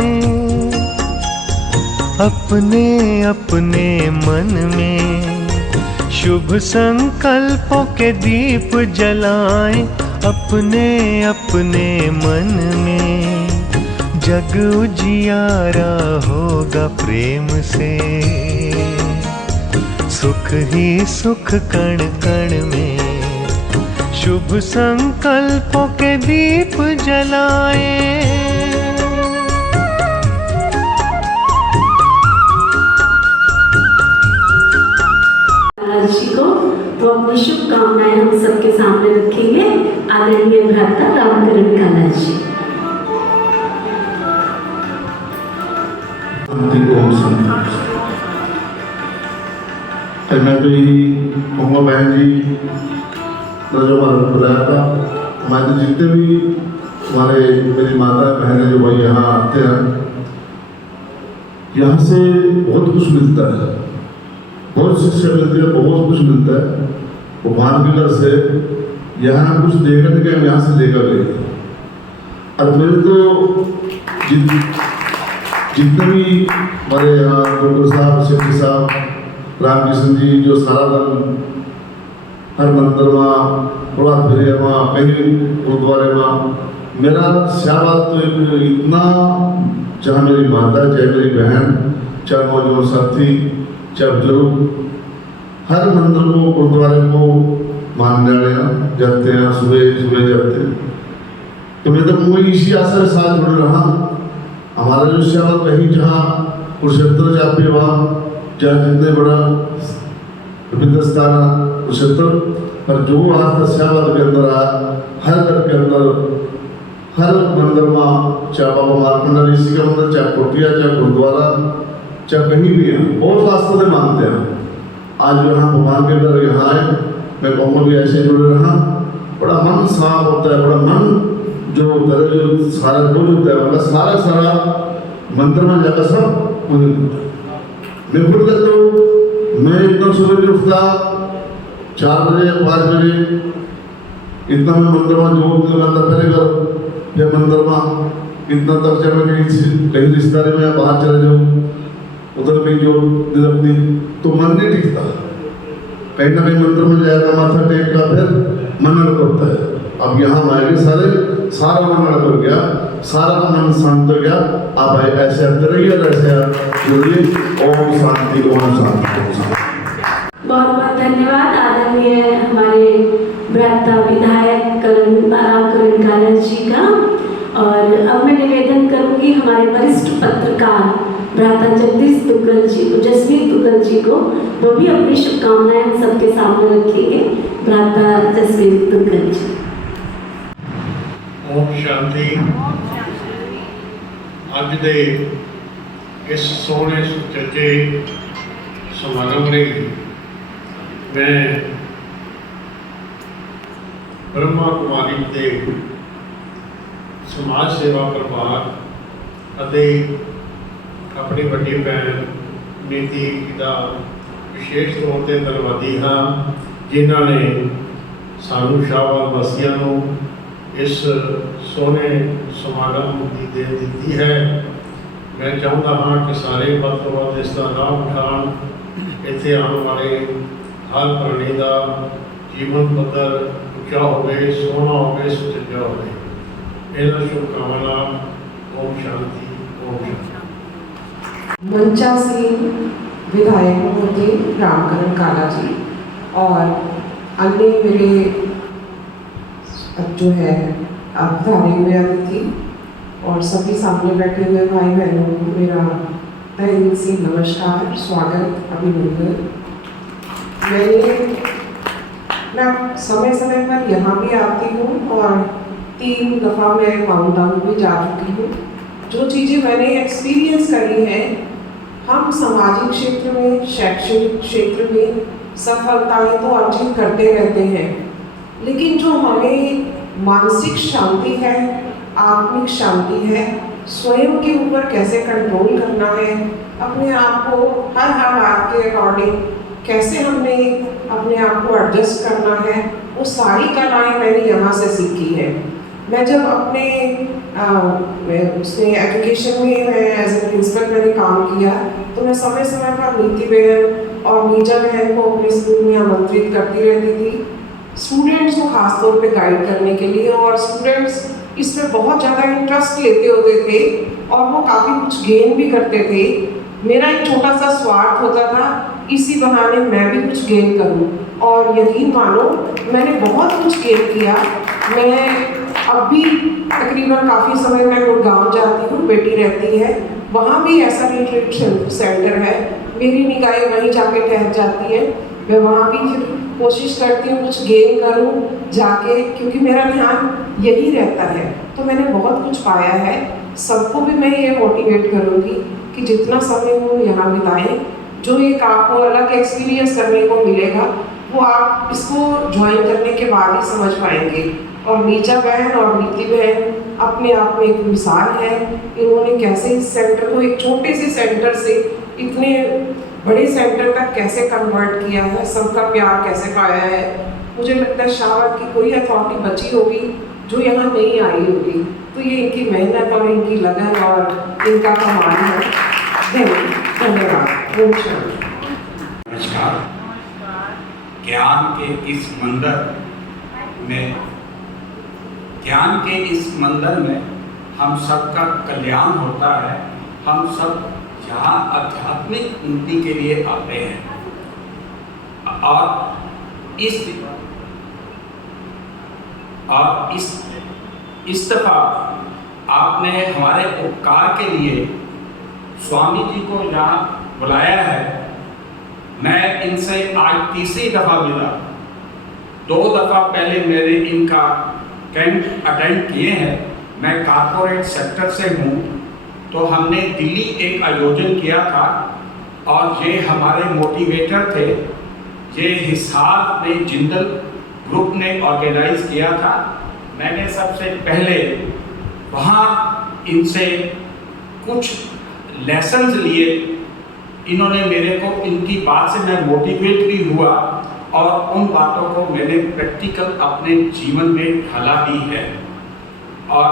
अपने अपने मन में, शुभ संकल्पों के दीप जलाएं अपने अपने मन में। जग उजियारा होगा प्रेम से, सुख ही सुख कण कण में। शुभ संकल्पों के दीप जलाएं। जी को तो अपनी शुभकामनाएं हम सबके सामने रखेंगे। आदरणीय भ्राता रामकरण काला जी। मैं तो यही कहूँगा बहन जी, जो हमारा बताया था, हमारे जितने भी हमारे मेरी माता बहनें जो भाई यहाँ आते हैं, यहाँ से बहुत कुछ मिलता है, बहुत शिक्षा मिलती है, बहुत कुछ मिलता है। भगवान की तरफ से यहाँ कुछ देकर के हम यहाँ से लेकर गए। और मेरे तो जितने भी हमारे यहाँ डॉक्टर साहब, सेठी साहब, रामकृष्ण जी, जो सारा दिन हर मंदिर में प्रभात फेरे में कहीं गुरुद्वारे में, मेरा श्याबाद तो एक इतना, चाहे मेरी माता, चाहे मेरी बहन, चाहे नौजवान साथी, चाहे बुजुर्ग, हर मंदिर को, गुरुद्वारे को मानने जाते हैं, सुबह सुबह जाते हैं। तो मैं तो कोई इसी आशा के साथ जुड़ रहा। हमारा जो श्याबाद कहीं जहाँ कुरुक्षेत्र जापे वहाँ, जहाँ जितने बड़ा पवित्र स्थान कुरुक्षेत्र, पर जो आज श्याबाद के अंदर आया, हर घर के अंदर, हर मंदिर में, चाहे बाबा मार्कंडा ऋषि का मंदिर, चाहे कोटिया, चाहे गुरुद्वारा, चाहे कहीं भी है, बहुत आस्था से मानते हैं। आज जो यहाँ भगवान के अंदर यहाँ आए, मैं कहूँगा भी ऐसे जुड़े रहा, बड़ा मन साफ होता है, बड़ा मन जो होता है, जो सारा बोझ होता है, मतलब सारा मंदिर में जाकर सब मैं खुद करता हूँ। मैं एकदम सुबह नहीं उठता, 4 बजे 5 बजे इतना मैं मंदिर में जो मंदिर पहले कर, फिर मंदिर में इतना तक जब मैं कहीं रिश्तेदारी में बाहर चले जाऊँ, उधर भी जो अपनी तो मन नहीं टिकता, कहीं ना कहीं मंदिर में जाएगा, माथा टेक का, फिर मन अलग होता है। अब यहाँ आएंगे सारा मन अलग हो गया, सारा मन शांत हो गया। आप ऐसे अंदर रहिए और ऐसे जुड़िए। ओम शांति, ओम शांति। बहुत बहुत धन्यवाद आदरणीय हमारे भ्राता विधायक रामकरण काला जी का। और अब मैं निवेदन करूंगी हमारे वरिष्ठ पत्रकार भ्राता जगदीश दुग्गल जी को, जसवीर दुग्गल जी को, वो भी अपनी शुभकामनाएं हम सबके सामने रखेंगे। भ्राता जसवीर दुग्गल जी। ओम शांति। अज दे इस सोहने सुचेते समागम ਲਈ मैं ब्रह्मा कुमारी के समाज सेवा प्रभाग ਅਤੇ अपनी ਵੱਡੀ ਭੈਣ ਨੀਤੀ ਦਾ ਵਿਸ਼ੇਸ਼ ਤੌਰ ਤੇ ਧੰਨਵਾਦੀ ਹਾਂ, ਜਿਨ੍ਹਾਂ ਨੇ ਸਾਨੂੰ ਸ਼ਾਹਬਾਦ ਵਾਸੀਆਂ ਨੂੰ ਇਸ ਸੋਹਣੇ ਸਮਾਗਮ ਦੀ ਦੇਣ ਦਿੱਤੀ ਹੈ। मैं चाहता हाँ कि सारे ਵੱਧ ਤੋਂ ਵੱਧ ਇਸ ਦਾ ਲਾਭ ਉਠਾਉਣ। ਇੱਥੇ ਆਉਣ ਵਾਲੇ ਹਰ ਪ੍ਰਾਣੀ ਦਾ ਜੀਵਨ ਪੱਧਰ ਉੱਚਾ ਹੋਵੇ, ਸੋਹਣਾ ਹੋਵੇ, ਸੁਚੱਜਾ ਹੋਵੇ। ਇਹਨਾਂ शुभकामना। ओम शांति, ओम शांति। मंचासीन विधायक महोदय रामकरण काला जी और अन्य मेरे जो है धारे हुए अतिथि और सभी सामने बैठे हुए भाई बहनों को मेरा तहे दिल से नमस्कार, स्वागत, अभिनंदन। मैं समय समय पर यहाँ भी आती हूँ और 3 दफ़ा मैं माउंट आबू भी जा चुकी हूँ। जो चीज़ें मैंने एक्सपीरियंस करी हैं, हम सामाजिक क्षेत्र में, शैक्षणिक क्षेत्र में सफलताएं तो अर्जित करते रहते हैं, लेकिन जो हमें मानसिक शांति है, आत्मिक शांति है, स्वयं के ऊपर कैसे कंट्रोल करना है, अपने आप को हर हालात के अकॉर्डिंग कैसे हमने अपने आप को एडजस्ट करना है, वो सारी कलाएं मैंने यहाँ से सीखी है। मैं जब अपने उसमें एजुकेशन में मैं एज ए प्रिंसिपल मैंने काम किया, तो मैं समय समय पर नीति बहन और नीजा बहन को अपने स्कूल में आमंत्रित करती रहती थी, स्टूडेंट्स को खास तौर पे गाइड करने के लिए। और स्टूडेंट्स इसमें बहुत ज़्यादा इंटरेस्ट लेते होते थे और वो काफ़ी कुछ गेन भी करते थे। मेरा एक छोटा सा स्वार्थ होता था, इसी बहाने मैं भी कुछ गेन करूं, और यकीन मानो मैंने बहुत कुछ गेन किया। मैं अब भी तकरीबन काफ़ी समय मैं गुड़गांव जाती हूँ, बेटी रहती है, वहाँ भी ऐसा रिट्रीट सेंटर है, मेरी निगाहें वहीं जाके ठहर जाती है। मैं वहाँ भी फिर कोशिश करती हूँ कुछ गेन करूँ जाके, क्योंकि मेरा ध्यान यही रहता है। तो मैंने बहुत कुछ पाया है। सबको भी मैं ये मोटिवेट करूँगी कि जितना समय वो यहाँ बिताएं, जो एक आपको अलग एक्सपीरियंस करने को मिलेगा वो आप इसको ज्वाइन करने के बाद ही समझ पाएंगे। और नीचा बहन और नीति बहन अपने आप में एक मिसाल है। इन्होंने कैसे इस सेंटर को एक छोटे से सेंटर से इतने बड़े सेंटर तक कैसे कन्वर्ट किया है, सबका प्यार कैसे पाया है। मुझे लगता है शायद की कोई अथॉरिटी बची होगी जो यहाँ नहीं आई होगी। तो ये इनकी मेहनत और इनकी लगन और इनका कमाल है। धन्यवाद। नमस्कार। ज्ञान के इस मंदिर में हम सबका कल्याण होता है। हम सब यहाँ आध्यात्मिक उन्नति के लिए आते हैं और इस दफा आपने हमारे उपकार के लिए स्वामी जी को यहाँ बुलाया है। मैं इनसे आज तीसरी दफ़ा मिला। 2 दफ़ा पहले मेरे इनका कैंप अटेंड किए हैं। मैं कॉर्पोरेट सेक्टर से हूँ, तो हमने दिल्ली एक आयोजन किया था और ये हमारे मोटिवेटर थे। ये हिसार में जिंदल ग्रुप ने ऑर्गेनाइज किया था। मैंने सबसे पहले वहाँ इनसे कुछ लेसन्स लिए। इन्होंने मेरे को, इनकी बात से मैं मोटिवेट भी हुआ और उन बातों को मैंने प्रैक्टिकल अपने जीवन में ढाला भी है। और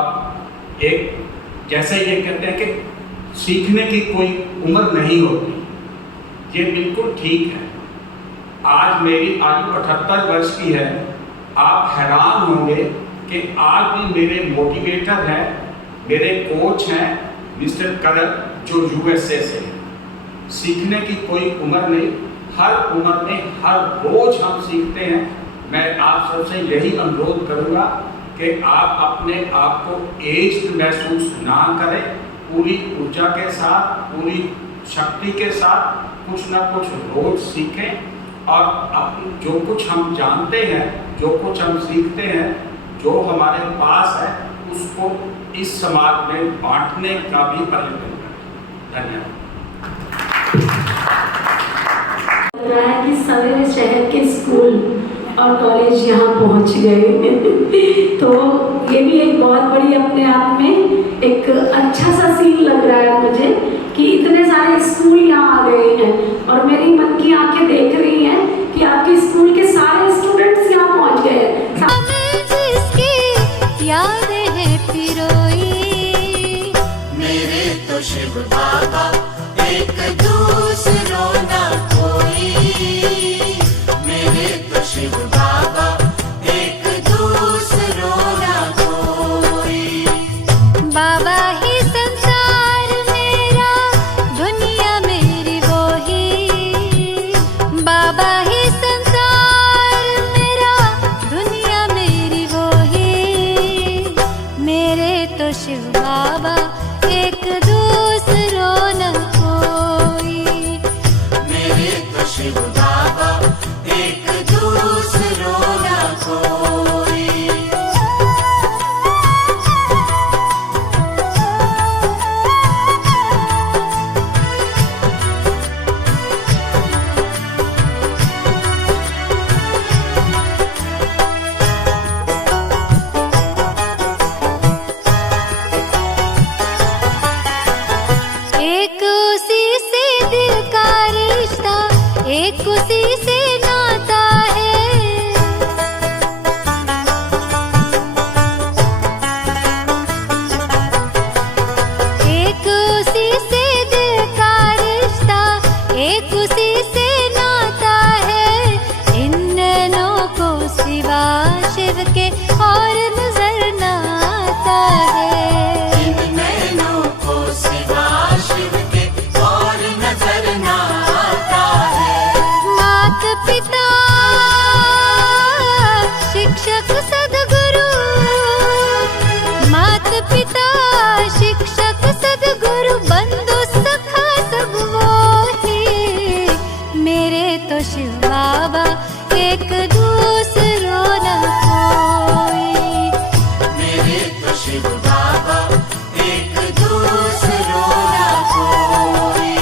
एक जैसे ये कहते हैं कि सीखने की कोई उम्र नहीं होती, ये बिल्कुल ठीक है। आज मेरी आयु 78 वर्ष की है। आप हैरान होंगे कि आज भी मेरे मोटिवेटर हैं, मेरे कोच हैं मिस्टर करल, जो यूएसए से हैं। सीखने की कोई उम्र नहीं, हर उम्र में हर रोज हम सीखते हैं। मैं आप सबसे यही अनुरोध करूँगा कि आप अपने आप को एज्ड महसूस ना करें। पूरी ऊर्जा के साथ, पूरी शक्ति के साथ कुछ ना कुछ रोज सीखें और जो कुछ हम जानते हैं, जो कुछ हम सीखते हैं, जो हमारे पास है, उसको इस समाज में बांटने का भी प्रयत्न करें। धन्यवाद। लग रहा है कि सवेरे शहर के स्कूल और कॉलेज यहाँ पहुँच गए तो ये भी एक बहुत बड़ी अपने आप में एक अच्छा सा सीन लग रहा है मुझे कि इतने सारे स्कूल यहाँ आ गए हैं और मेरी मन की आंखें देख रही हैं कि आपके स्कूल के सारे स्टूडेंट्स यहाँ पहुँच गए हैं। यादें हैं पिरोई मेरे तो शिव बाबा, एक दूसरों ना कोई। मेरे तो शिव बाबा, एक दूसरों ना कोई। बाबा ही संसार मेरा, दुनिया मेरी वो ही। बाबा ही संसार मेरा, दुनिया मेरी वो ही। मेरे तो शिव बाबा, एक दूसरों न कोई। मेरे तो शिव बाबा, एक दूसरों शिव बाबा एक दूसरों ना कोई।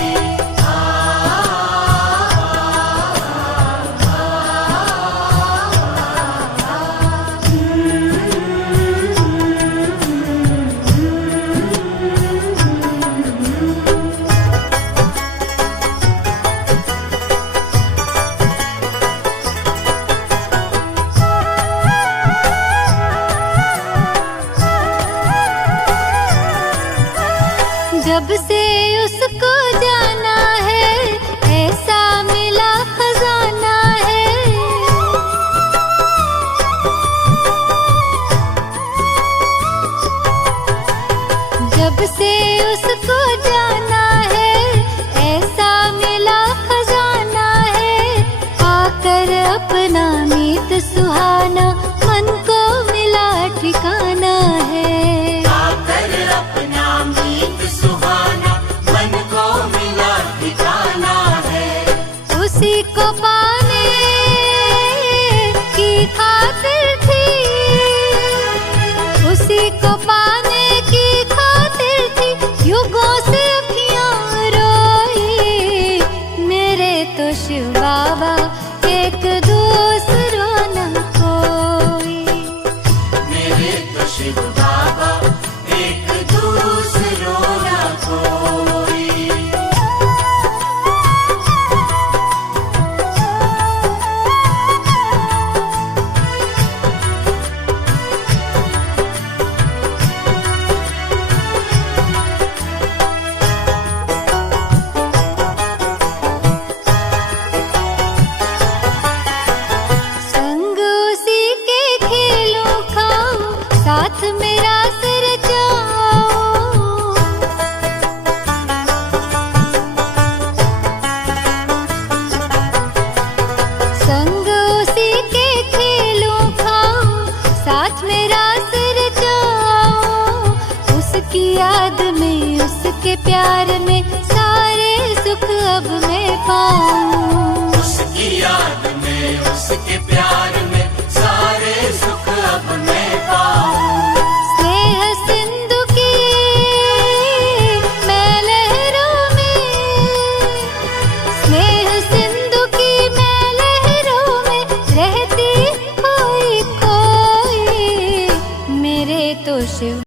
जब से उसको जाना है ऐसा मिला खजाना है। जब से उसको जाना है ऐसा मिला खजाना है। आकर अपना मीत सुहाना मन को मिला ठिकाना है। आकर अपना मीत सुहाना मन को मिला ठिकाना है। उसी को पाने की खातिर थी, उसी को पाने की खातिर थी युगों से अखियां रोई। मेरे तो शिव बाबा एक दूसरों न कोई। मेरे तो शिव बाबा एक दूसरों ना कोई। संग उसी के खेलों खाओ साथ मेरा सिर जाओ। संग उसी के खेलों खाओ साथ मेरा सिर जाओ। उसकी याद में उसके प्यार में सारे सुख अब मैं पाऊं। उसकी याद में उसके प्यार में सारे सुख अब मैं